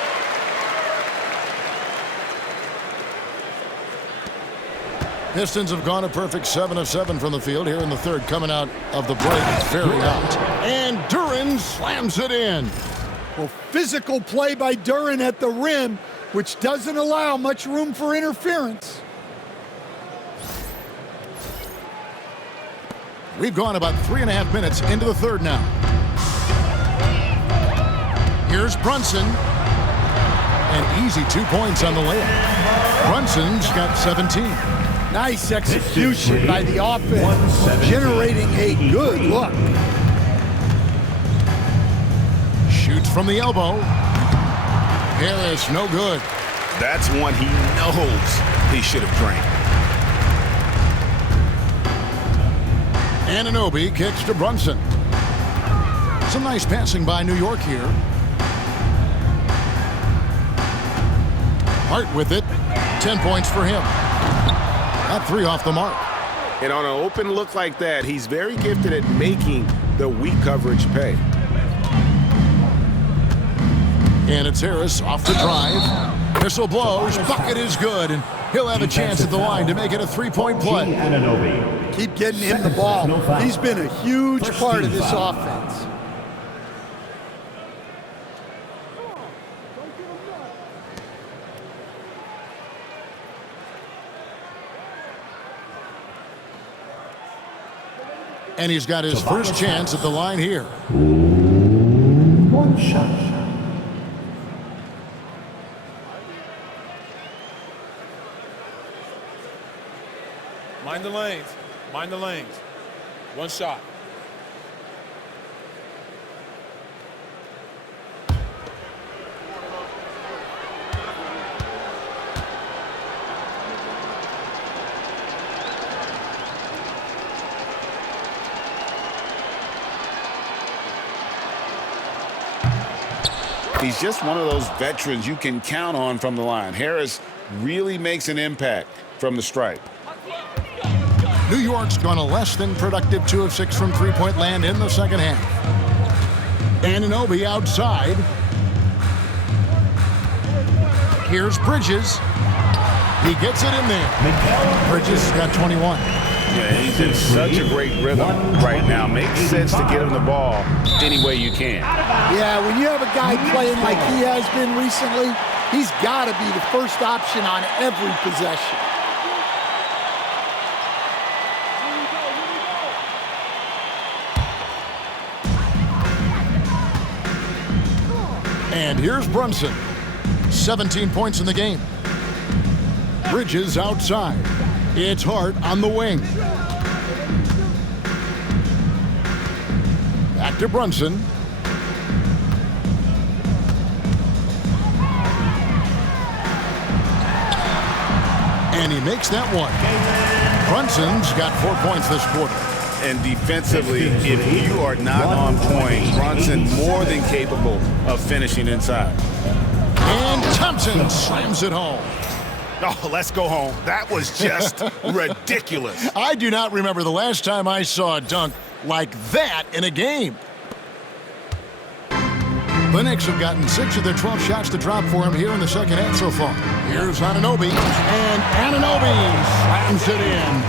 Pistons have gone a perfect 7 of 7 from the field here in the third, coming out of the break very hot. And Duren slams it in. Well, physical play by Duren at the rim, which doesn't allow much room for interference. We've gone about 3.5 minutes into the third now. Here's Brunson. An easy 2 points on the layup. Brunson's got 17. Nice execution by the offense, generating a good look. Shoots from the elbow. Harris, no good. That's one he knows he should have drained. Anunoby kicks to Brunson. Some nice passing by New York here. Hart with it. 10 points for him. That three off the mark. And on an open look like that, he's very gifted at making the weak coverage pay. And it's Harris off the drive. Whistle blows. Bucket is good. And he'll have a chance at the line to make it a three-point play. Keep getting him the ball. He's been a huge part of this offense. And he's got his first chance at the line here. One shot. Mind the lanes. Mind the lanes. One shot. He's just one of those veterans you can count on from the line. Harris really makes an impact from the stripe. New York's gone a less than productive 2 of 6 from three-point land in the second half. Anunoby outside. Here's Bridges. He gets it in there. Bridges got 21. Yeah, he's in such a great rhythm right now. Makes sense to get him the ball any way you can. Yeah, when you have a guy playing like he has been recently, he's got to be the first option on every possession. And here's Brunson. 17 points in the game. Bridges outside. It's Hart on the wing. Back to Brunson. And he makes that one. Brunson's got 4 points this quarter. And defensively, if you are not on point, Brunson more than capable of finishing inside. And Thompson slams it home. Oh, let's go home. That was just ridiculous. I do not remember the last time I saw a dunk like that in a game. The Knicks have gotten 6 of their 12 shots to drop for him here in the second half so far. Here's Anunoby, and Anunoby slams it in.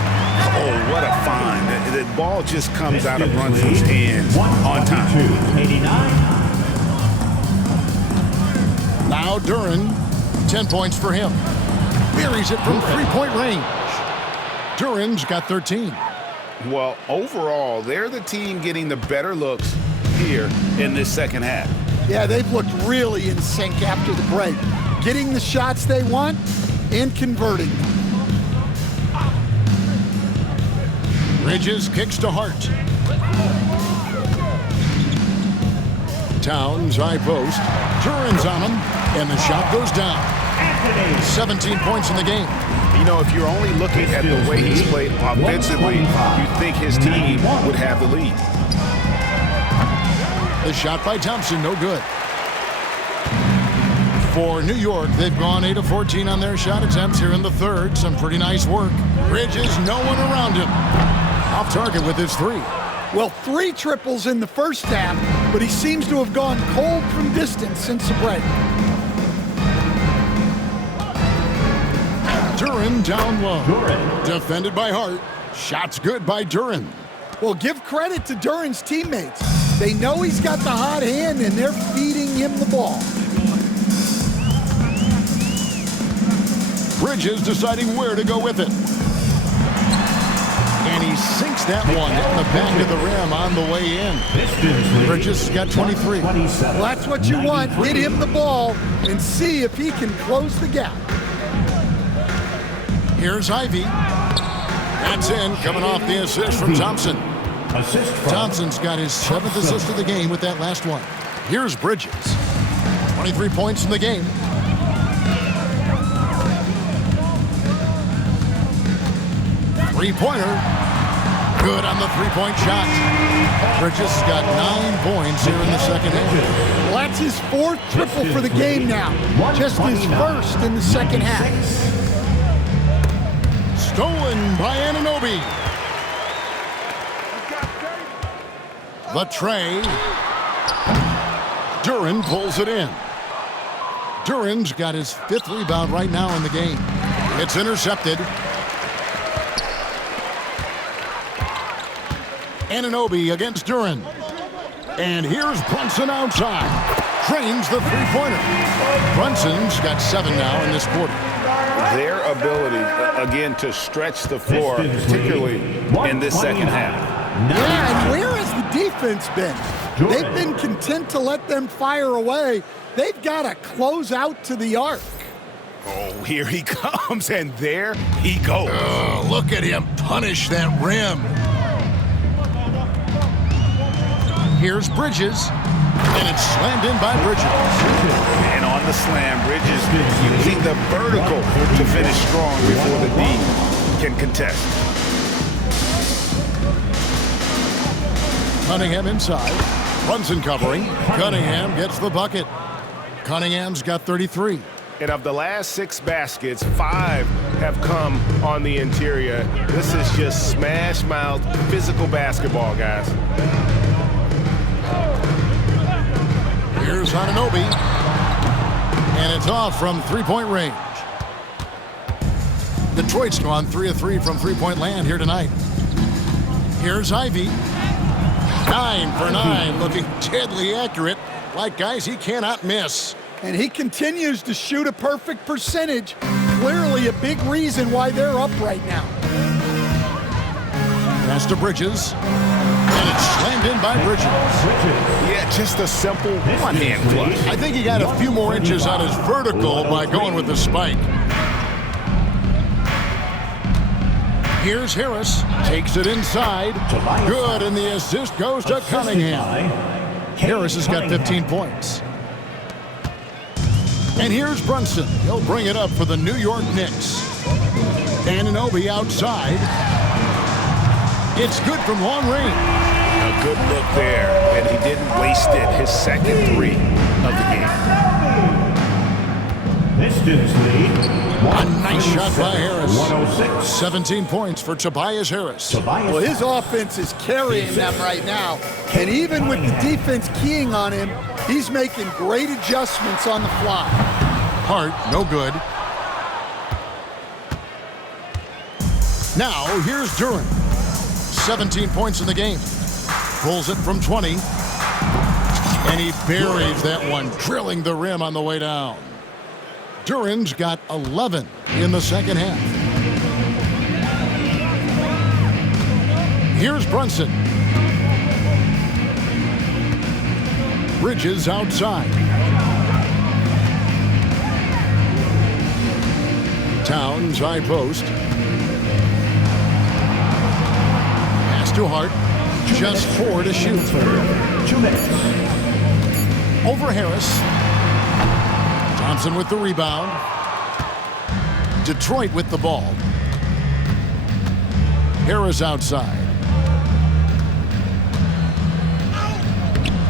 Oh, what a find. The ball just comes out of Brunson's hands on time. 89. Now Duren, 10 points for him. Buries it from three-point range. Duren's got 13. Well, overall, they're the team getting the better looks here in this second half. Yeah, they've looked really in sync after the break. Getting the shots they want and converting them. Bridges kicks to Hart. Towns high post. Duren's on him, and the shot goes down. 17 points in the game. You know, if you're only looking at the way he's played offensively, you'd think his team would have the lead. The shot by Thompson, no good. For New York, they've gone 8 of 14 on their shot attempts here in the third. Some pretty nice work. Bridges, no one around him. Off target with his 3. Well, 3 triples in the first half, but he seems to have gone cold from distance since the break. Duren down low. Defended by Hart. Shots good by Duren. Well, give credit to Duren's teammates. They know he's got the hot hand, and they're feeding him the ball. Bridges deciding where to go with it. And he sinks that one in the back of the rim on the way in. Bridges got 23. Well, that's what you want. Hit him the ball and see if he can close the gap. Here's Ivy. That's in, coming off the assist from Thompson. Thompson's got his 7th assist of the game with that last one. Here's Bridges. 23 points in the game. Three-pointer. Good on the three-point shot. Bridges got 9 points here in the second half. Well, that's his 4th triple for the game now. Just his 1st in the second half. Stolen by Anunoby. The tray. Duren pulls it in. Duren's got his 5th rebound right now in the game. It's intercepted. Anunoby against Duren. And here's Brunson outside. Drains the three-pointer. Brunson's got 7 now in this quarter. Their ability, again, to stretch the floor, particularly in this second half. Yeah, and where has the defense been? They've been content to let them fire away. They've got to close out to the arc. Oh, here he comes, and there he goes. Oh, look at him punish that rim. Here's Bridges, and it's slammed in by Bridges. And on the slam, Bridges using the vertical to finish strong before the D can contest. Cunningham inside. Brunson covering. Cunningham gets the bucket. Cunningham's got 33. And of the last 6 baskets, 5 have come on the interior. This is just smash-mouth, physical basketball, guys. Here's Anunoby. And it's off from three-point range. Detroit's gone 3 of 3 from three-point land here tonight. Here's Ivy. 9 for 9, looking deadly accurate. Like guys he cannot miss. And he continues to shoot a perfect percentage. Clearly a big reason why they're up right now. Pass to Bridges. And it's slammed in by Bridges. Yeah, just a simple one-hand flush. I think he got a few more inches on his vertical by going with the spike. Here's Harris. Takes it inside. Good, and the assist goes to Cunningham. Harris has got 15 points. And here's Brunson. He'll bring it up for the New York Knicks. Anunoby outside. It's good from long range. A good look there, and he didn't waste it. His second 3 of the game. Pistons lead. A nice shot by Harris. 17 points for Tobias Harris. Well, his offense is carrying them right now. And even with the defense keying on him, he's making great adjustments on the fly. Hart, no good. Now, here's Duren. 17 points in the game. Pulls it from 20. And he buries that one, drilling the rim on the way down. Duren's got 11 in the second half. Here's Brunson. Bridges outside. Towns high post. Pass to Hart. Just 4 to shoot. 2 minutes. Over Harris. Thompson with the rebound. Detroit with the ball. Harris outside.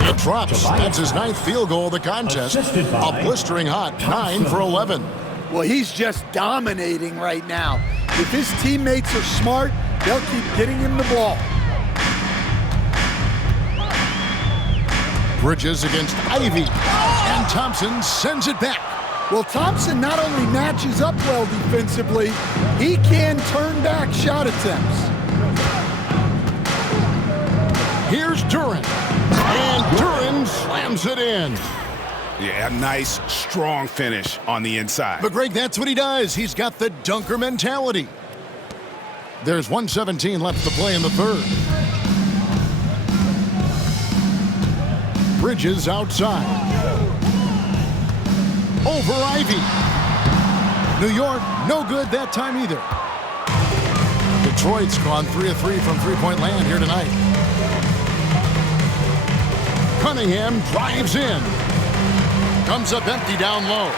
It drops. That's his 9th field goal of the contest. A blistering hot 9 for 11. Well, he's just dominating right now. If his teammates are smart, they'll keep getting him the ball. Bridges against Ivy. And Thompson sends it back. Well, Thompson not only matches up well defensively, he can turn back shot attempts. Here's Duren. And Duren slams it in. Yeah, nice, strong finish on the inside. But, Greg, that's what he does. He's got the dunker mentality. There's 1:17 left to play in the third. Bridges outside. Over Ivy. New York, no good that time either. Detroit's gone 3 of 3 from three-point land here tonight. Cunningham drives in. Comes up empty down low.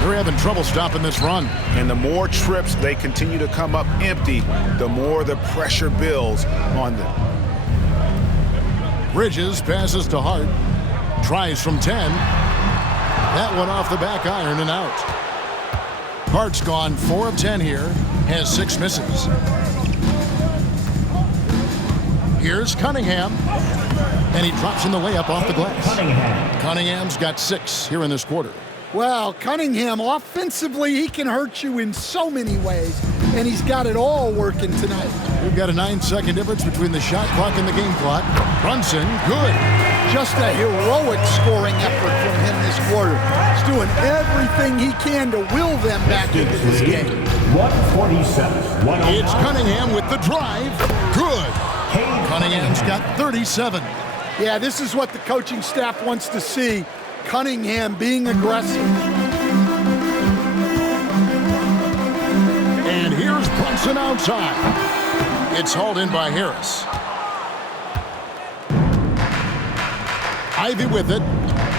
They're having trouble stopping this run. And the more trips they continue to come up empty, the more the pressure builds on them. Bridges passes to Hart. Tries from 10. That one off the back iron and out. Hart's gone 4 of 10 here, has 6 misses. Here's Cunningham, and he drops in the layup off the glass. Cunningham's got 6 here in this quarter. Well, Cunningham, offensively, he can hurt you in so many ways, and he's got it all working tonight. We've got a 9-second difference between the shot clock and the game clock. Brunson, good. Just a heroic scoring effort from him this quarter. He's doing everything he can to will them back into this game. 147. It's Cunningham with the drive. Good. Cunningham's got 37. Yeah, this is what the coaching staff wants to see. Cunningham being aggressive. And here's Brunson outside. It's hauled in by Harris. Ivy with it.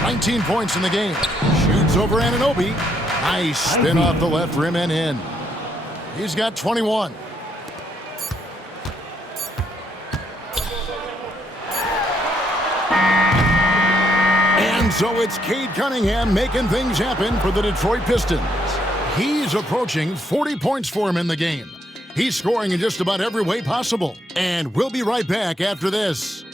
19 points in the game. Shoots over Anunoby. Nice spin off the left rim and in. He's got 21. And so it's Cade Cunningham making things happen for the Detroit Pistons. He's approaching 40 points for him in the game. He's scoring in just about every way possible. And we'll be right back after this.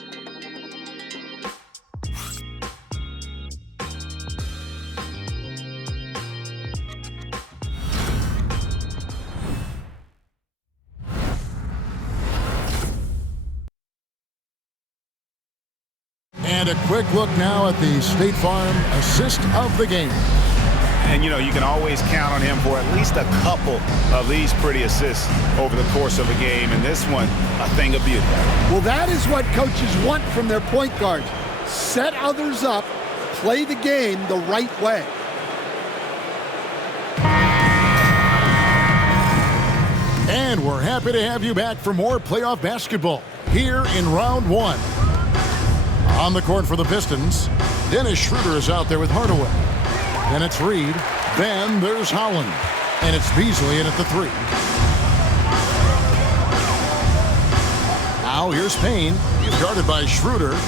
And a quick look now at the State Farm assist of the game. And, you know, you can always count on him for at least a couple of these pretty assists over the course of a game. And this one, a thing of beauty. Well, that is what coaches want from their point guards. Set others up, play the game the right way. And we're happy to have you back for more playoff basketball here in round 1. On the court for the Pistons, Dennis Schroeder is out there with Hardaway. Then it's Reed. Then there's Holland. And it's Beasley in at the 3. Now here's Payne. He's guarded by Schroeder.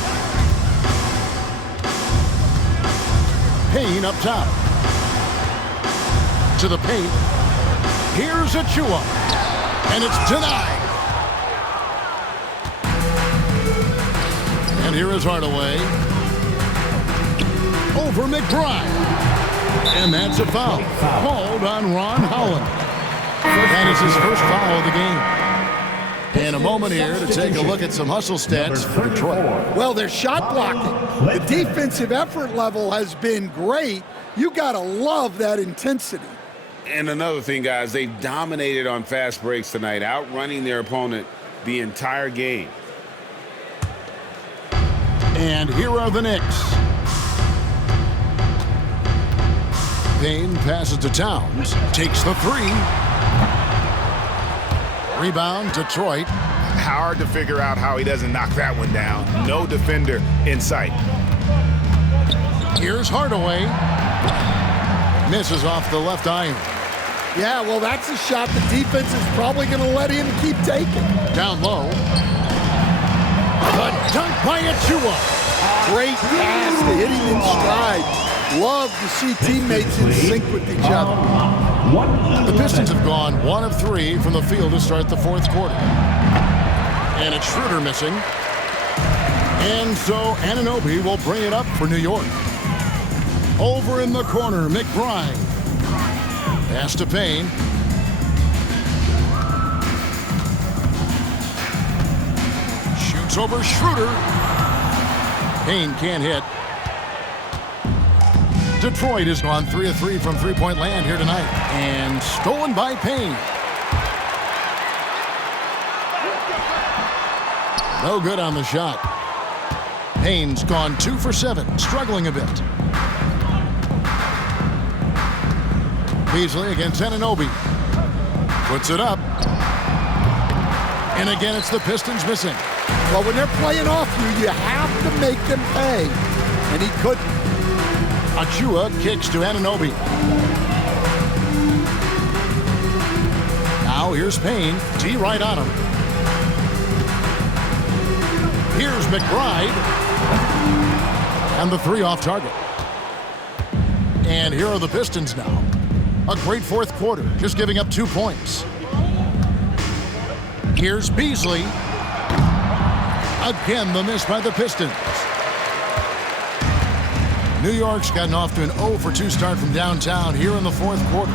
Payne up top. To the paint. Here's Achua. And it's denied. And here is Hardaway. Over McBride. And that's a foul. Called on Ron Holland. That is his first foul of the game. And a moment here to take a look at some hustle stats for Detroit. Well, their shot blocking. The defensive effort level has been great. You got to love that intensity. And another thing, guys, they've dominated on fast breaks tonight, outrunning their opponent the entire game. And here are the Knicks. Payne passes to Towns, takes the 3. Rebound, Detroit. Hard to figure out how he doesn't knock that one down. No defender in sight. Here's Hardaway. Misses off the left iron. Yeah, well, that's a shot the defense is probably going to let him keep taking. Down low. The dunk by Achua. Great pass to hit him in stride. Love to see teammates in sync with each other. The Pistons have gone 1 of 3 from the field to start the 4th quarter. And it's Schroeder missing. And so Anunoby will bring it up for New York. Over in the corner, McBride. Pass to Payne. Shoots over Schroeder. Payne can't hit. Detroit has gone 3 of 3 from three-point land here tonight. And stolen by Payne. No good on the shot. Payne's gone 2 for 7, struggling a bit. Beasley against Anunoby. Puts it up. And again, it's the Pistons missing. Well, when they're playing off you have to make them pay. And he couldn't. Achua kicks to Anunoby. Now here's Payne. T right on him. Here's McBride. And the 3 off target. And here are the Pistons now. A great fourth quarter, just giving up 2 points. Here's Beasley. Again, the miss by the Pistons. New York's gotten off to an 0-for-2 start from downtown here in the fourth quarter.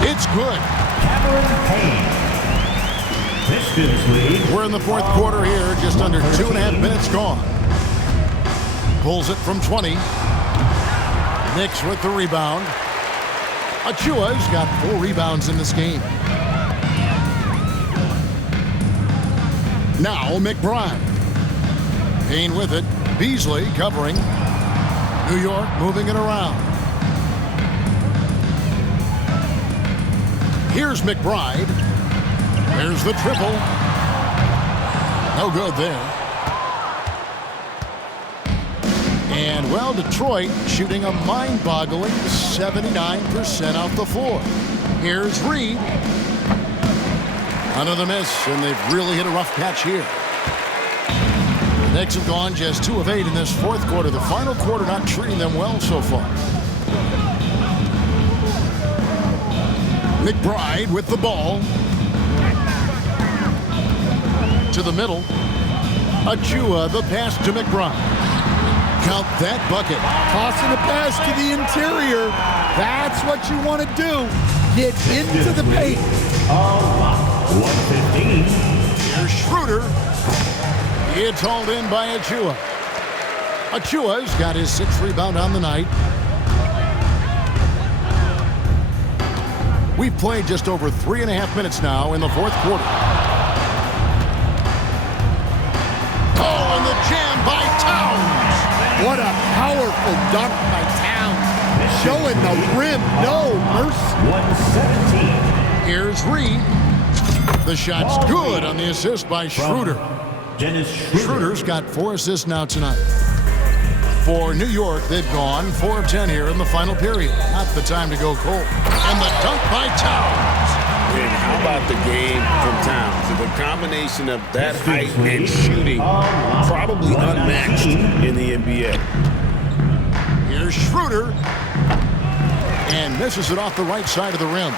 It's good. Cameron Payne. Pistons lead. We're in the fourth quarter here, just under 2.5 minutes gone. Pulls it from 20. Knicks with the rebound. Achua's got 4 rebounds in this game. Now McBride. Payne with it. Beasley covering. New York moving it around. Here's McBride. There's the triple. No good there. And, well, Detroit shooting a mind-boggling 79% off the floor. Here's Reed. Another miss, and they've really hit a rough patch here. The Knicks have gone just 2 of 8 in this fourth quarter. The final quarter not treating them well so far. McBride with the ball. To the middle. Achua, the pass to McBride. Count that bucket. Tossing a pass to the interior. That's what you want to do. Get into the paint. 115. Here's Schroeder. It's hauled in by Achua. Achua's got his 6th rebound on the night. We've played just over 3.5 minutes now in the fourth quarter. Oh, and the jam by Towns. What a powerful dunk by Towns. Showing the rim. No mercy. 117. Here's Reed. The shot's good on the assist by Schroeder. Schroeder's got 4 assists now tonight. For New York, they've gone 4 of 10 here in the final period. Not the time to go cold. And the dunk by Towns. And how about the game from Towns? The combination of that height and shooting, probably unmatched in the NBA. Here's Schroeder. And misses it off the right side of the rim.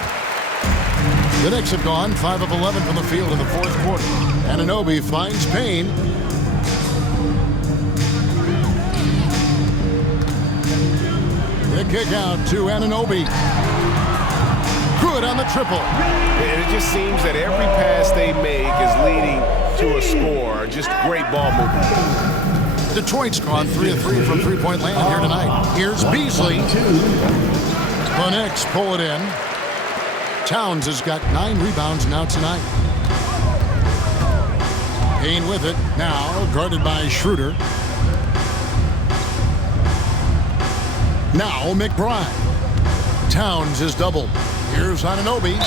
The Knicks have gone 5 of 11 from the field in the fourth quarter. Anunoby finds Payne. The kick out to Anunoby. Good on the triple. And it just seems that every pass they make is leading to a score. Just great ball movement. Detroit's gone 3 of 3 from three-point land here tonight. Here's Beasley. The Knicks pull it in. Towns has got 9 rebounds now tonight. Payne with it. Now guarded by Schroeder. Now McBride. Towns is doubled. Here's Anunoby.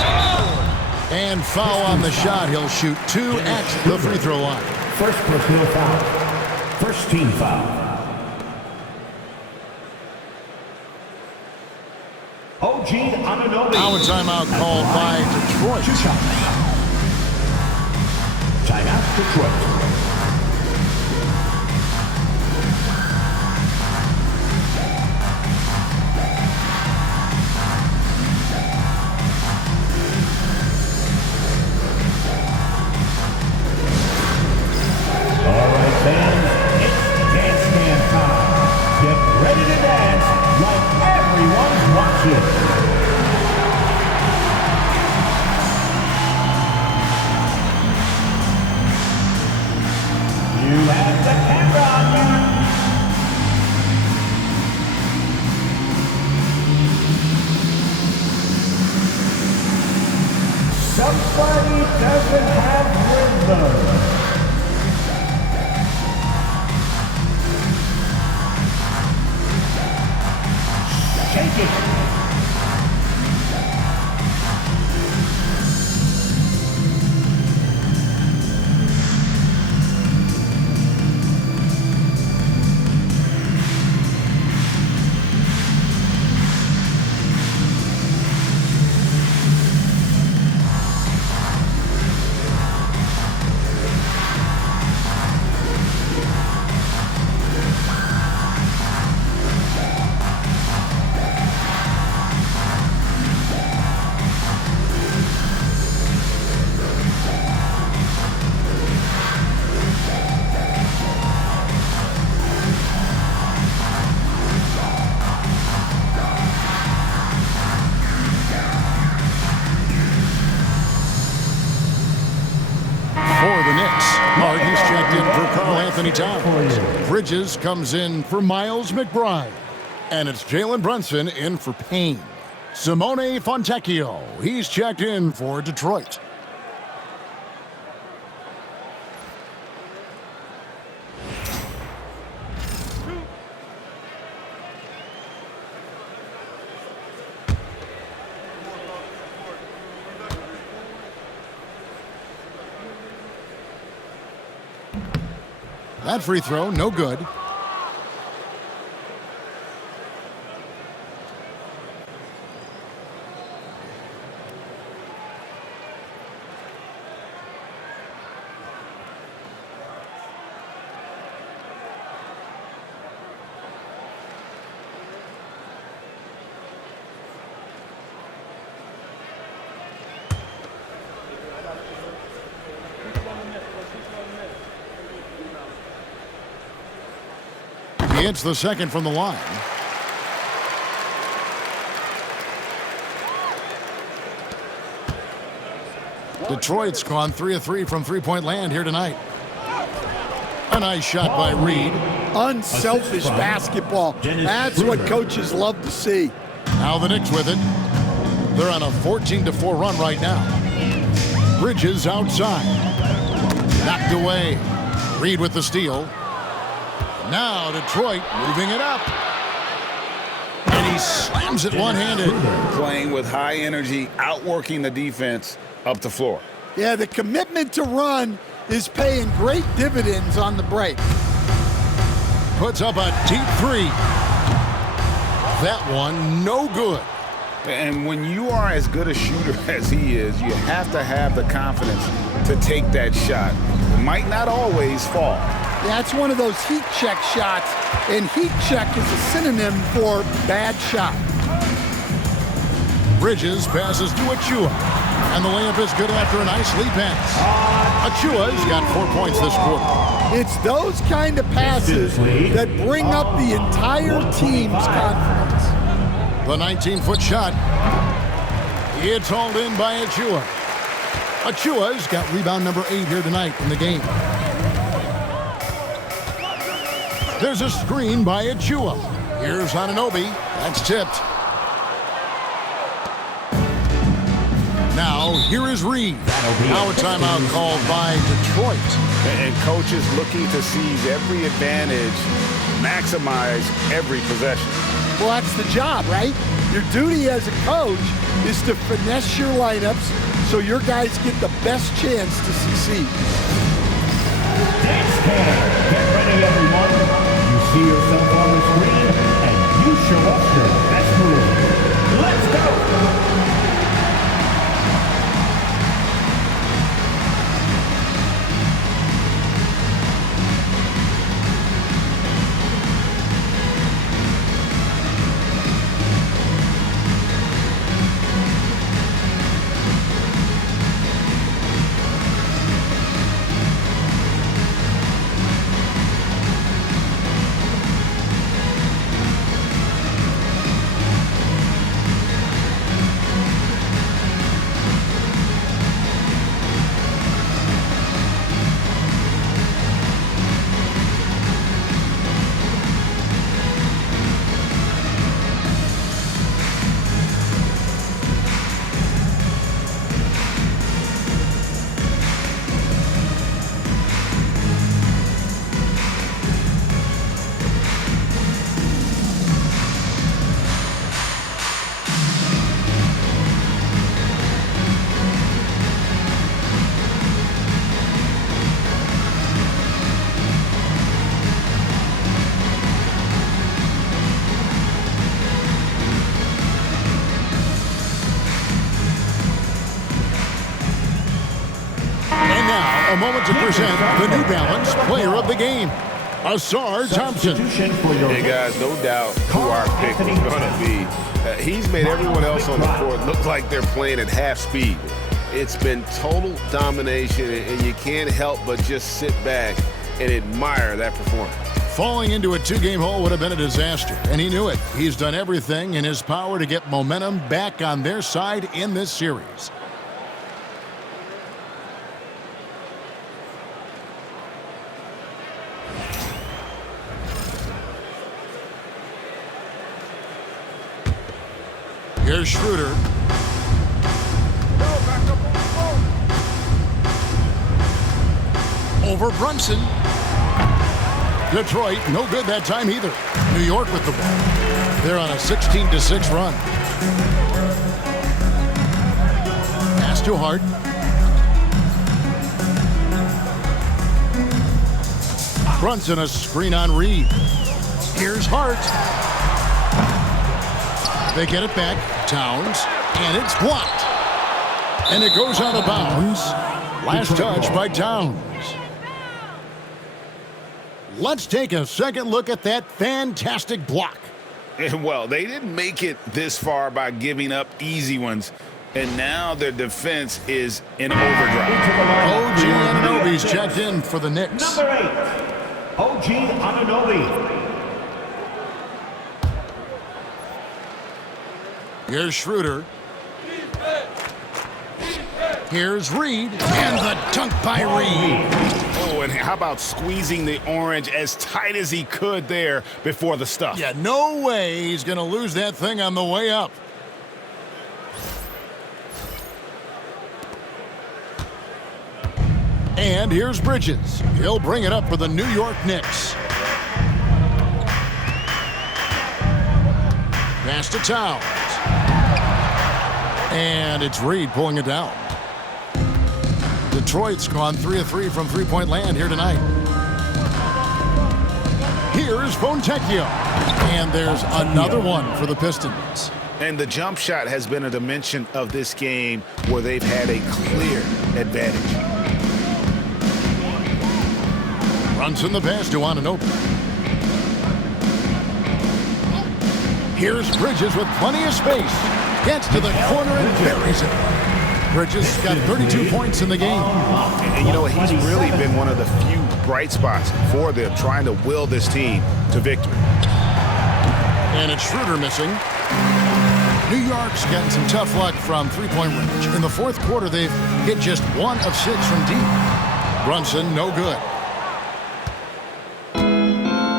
And foul on the shot. He'll shoot 2 at the free throw line. First personal foul. First team foul. OG Anunoby. Now a timeout called by Detroit. 2 shots. Timeout Detroit. Somebody doesn't have rhythm. Shake it. Anthony Towns. Bridges comes in for Miles McBride. And it's Jalen Brunson in for Payne. Simone Fontecchio, he's checked in for Detroit. That free throw, no good. He hits the second from the line. Detroit's gone 3 of 3 from three-point land here tonight. A nice shot by Reed. Unselfish basketball. That's what coaches love to see. Now the Knicks with it. They're on a 14-4 run right now. Bridges outside. Knocked away. Reed with the steal. Now Detroit moving it up. And he slams it one-handed. Playing with high energy, outworking the defense up the floor. Yeah, the commitment to run is paying great dividends on the break. Puts up a deep three. That one, no good. And when you are as good a shooter as he is, you have to have the confidence to take that shot. It might not always fall. That's one of those heat check shots, and heat check is a synonym for bad shot. Bridges passes to Achua, and the layup is good after a nice lead pass. Achua's got 4 points this quarter. It's those kind of passes that bring up the entire team's confidence. The 19-foot shot. It's hauled in by Achua. Achua's got rebound number 8 here tonight in the game. There's a screen by Achua. Here's Anunoby. That's tipped. Now, here is Reed. Now a timeout called by Detroit. And coaches looking to seize every advantage, maximize every possession. Well, that's the job, right? Your duty as a coach is to finesse your lineups so your guys get the best chance to succeed. Dance Corner. Get ready, everyone. You see yourself on the screen, and you show us your best move. Let's go. A moment to present the New Balance Player of the Game, Asar Thompson. Hey guys, no doubt who our pick is going to be. He's made everyone else on the court look like they're playing at half speed. It's been total domination, and you can't help but just sit back and admire that performance. Falling into a two-game hole would have been a disaster, and he knew it. He's done everything in his power to get momentum back on their side in this series. Here's Schroeder. Over Brunson. Detroit, no good that time either. New York with the ball. They're on a 16-6 run. Pass to Hart. Brunson, a screen on Reed. Here's Hart. They get it back. Towns. And it's blocked. And it goes out of bounds. Last touch by Towns. Let's take a second look at that fantastic block. And well, they didn't make it this far by giving up easy ones. And now their defense is in overdrive. OG Anunoby's checked in for the Knicks. Number 8. OG Anunoby. Here's Schroeder. Here's Reed. And the dunk by Reed. Oh, and how about squeezing the orange as tight as he could there before the stuff? Yeah, no way he's going to lose that thing on the way up. And here's Bridges. He'll bring it up for the New York Knicks. Pass to Towns. And it's Reed pulling it down. Detroit's gone 3 of 3 from three-point land here tonight. Here's Fontecchio. And there's another one for the Pistons. And the jump shot has been a dimension of this game where they've had a clear advantage. Brunson the pass to Anunoby. Here's Bridges with plenty of space. Gets to the corner and buries it. Bridges got 32 points in the game. And you know what? He's really been one of the few bright spots for them trying to will this team to victory. And it's Schroeder missing. New York's gotten some tough luck from three-point range. In the fourth quarter, they've hit just 1 of 6 from deep. Brunson, no good.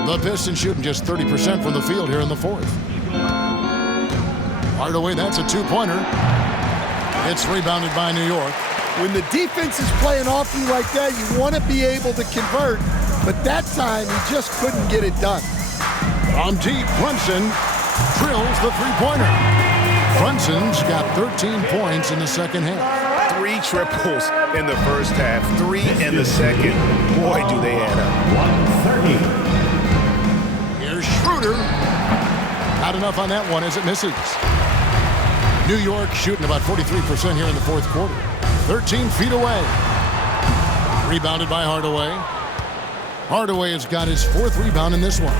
The Pistons shooting just 30% from the field here in the fourth. Hardaway, that's a two-pointer. It's rebounded by New York. When the defense is playing off you like that, you want to be able to convert. But that time, he just couldn't get it done. From deep, Brunson drills the three-pointer. Brunson's got 13 points in the second half. 3 triples in the first half, 3 in the second. Boy, do they add up. 130. Schroeder. Not enough on that one as it misses. New York shooting about 43% here in the fourth quarter. 13 feet away. Rebounded by Hardaway. Hardaway has got his 4th rebound in this one.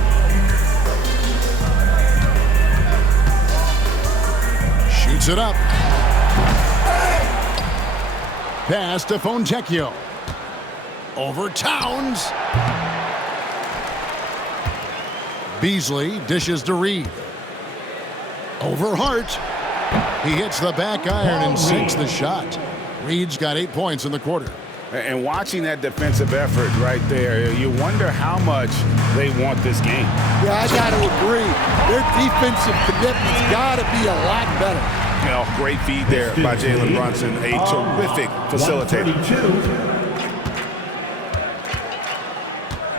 Shoots it up. Pass to Fontecchio. Over Towns. Beasley dishes to Reed. Over Hart. He hits the back iron and sinks the shot. Reed's got 8 points in the quarter. And watching that defensive effort right there, you wonder how much they want this game. Yeah, I got to agree. Their defensive commitment's got to be a lot better. You know, great feed there by Jalen Brunson, a terrific facilitator.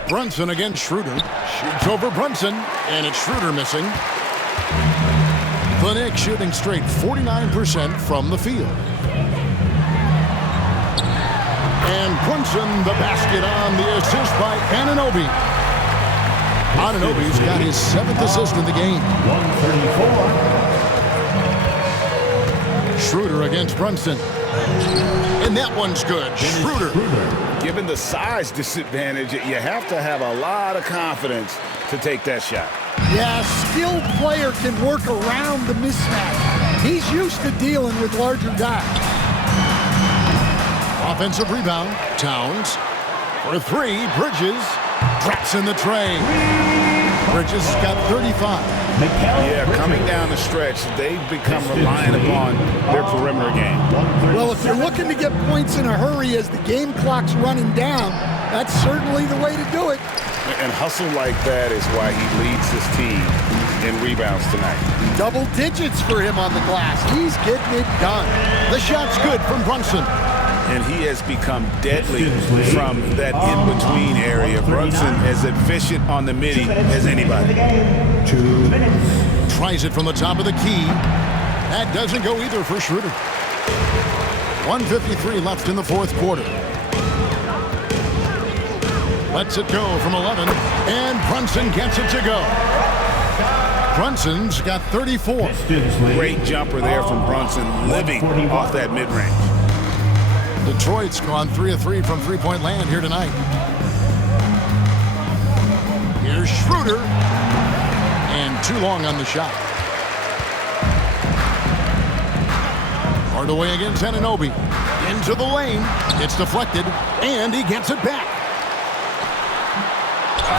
Brunson against Schroeder. Shoots over Brunson, and it's Schroeder missing. The Knicks shooting straight 49% from the field. And Brunson, the basket on the assist by Anunoby. Anunoby's got his 7th assist in the game. 134. Schroeder against Brunson. And that one's good. Schroeder. Given the size disadvantage, you have to have a lot of confidence to take that shot. Yeah, a skilled player can work around the mismatch. He's used to dealing with larger guys. Offensive rebound. Towns. For 3, Bridges drops in the tray. Bridges got 35. Yeah, coming down the stretch, they've become reliant upon their perimeter game. Well, if you're looking to get points in a hurry as the game clock's running down, that's certainly the way to do it. And hustle like that is why he leads his team in rebounds tonight. Double digits for him on the glass. He's getting it done. The shot's good from Brunson. And he has become deadly from that in-between area. Brunson as efficient on the midi as anybody. 2 minutes. Tries it from the top of the key. That doesn't go either for Schroeder. 1:53 left in the fourth quarter. Lets it go from 11, and Brunson gets it to go. Brunson's got 34. Great jumper there from Brunson, living off that mid-range. Detroit's gone 3 of 3 from three-point land here tonight. Here's Schroeder, and too long on the shot. Hardaway against Anunoby. Into the lane. It's deflected, and he gets it back.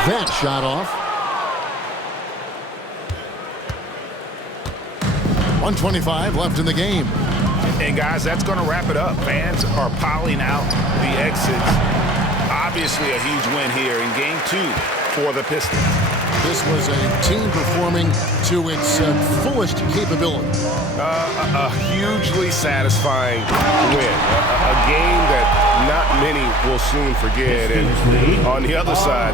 That shot off. 1:25 left in the game. And guys, that's going to wrap it up. Fans are piling out the exits. Obviously a huge win here in game 2 for the Pistons. This was a team performing to its fullest capability. A hugely satisfying win. A game that not many will soon forget. And on the other side,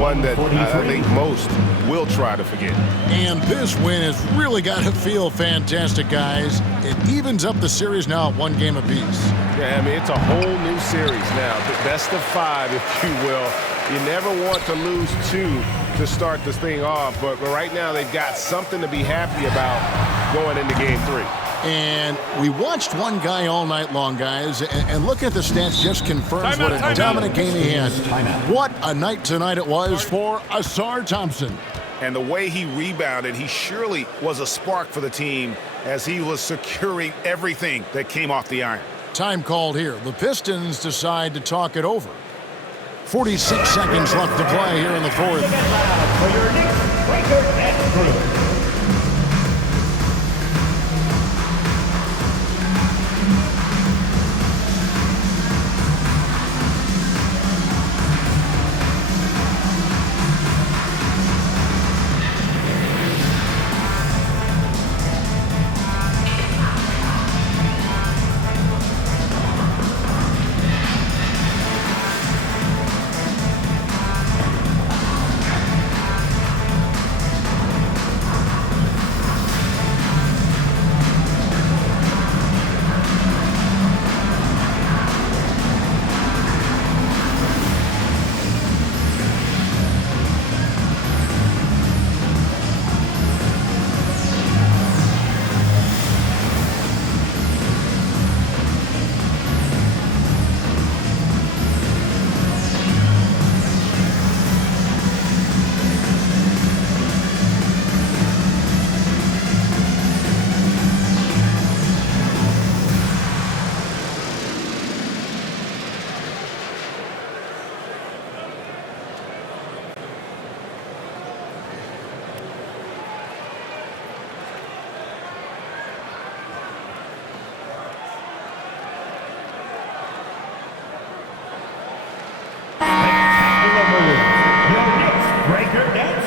one that I think most will try to forget. And this win has really got to feel fantastic, guys. It evens up the series now at 1 game apiece. Yeah, I mean, it's a whole new series now. Best of 5, if you will. You never want to lose 2 to start this thing off, but right now they've got something to be happy about going into game 3. And we watched one guy all night long, guys, and look at the stats just confirms what a dominant game he had. What a night tonight it was for Ausar Thompson. And the way he rebounded, he surely was a spark for the team as he was securing everything that came off the iron. Time called here. The Pistons decide to talk it over. 46 seconds left to play here in the fourth. For your Knicks record and crew.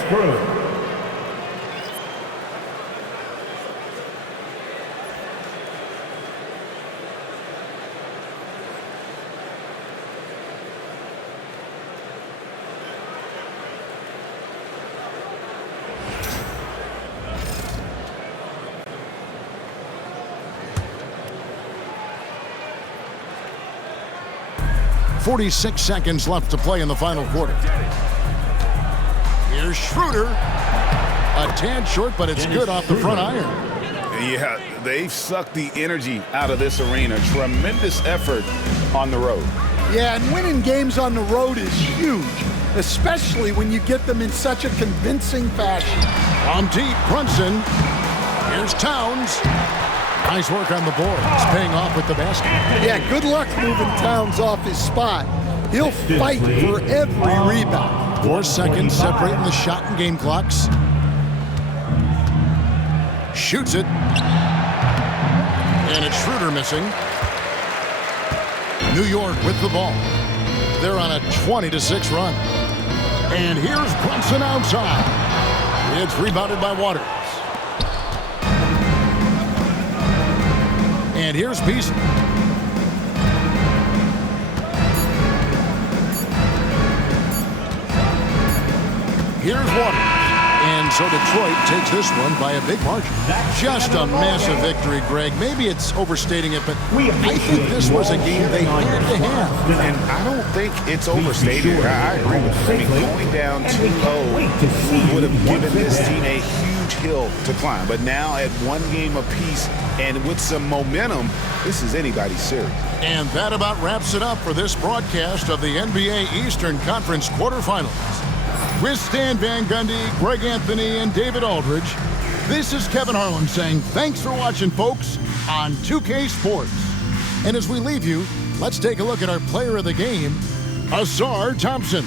Crew. 46 seconds left to play in the final quarter. Here's Schroeder. A tad short, but it's good off the front iron. Yeah, they've sucked the energy out of this arena. Tremendous effort on the road. Yeah, and winning games on the road is huge, especially when you get them in such a convincing fashion. From deep, Brunson. Here's Towns. Nice work on the board. It's paying off with the basket. Yeah, good luck moving Towns off his spot. He'll fight for every rebound. 4 seconds separating the shot and game clocks. Shoots it. And it's Schroeder missing. New York with the ball. They're on a 20-6 run. And here's Brunson outside. It's rebounded by Waters. And here's Beasley. Here's Waters. And so Detroit takes this one by a big margin. Just a massive victory, Greg. Maybe it's overstating it, but I think this was a game they had to have. And I don't think it's overstated. I agree with you. I mean, going down 2-0 would have given this team a huge hill to climb. But now at one game apiece and with some momentum, this is anybody's series. And that about wraps it up for this broadcast of the NBA Eastern Conference quarterfinals. With Stan Van Gundy, Greg Anthony, and David Aldridge, this is Kevin Harlan saying thanks for watching, folks, on 2K Sports. And as we leave you, let's take a look at our player of the game, Ausar Thompson.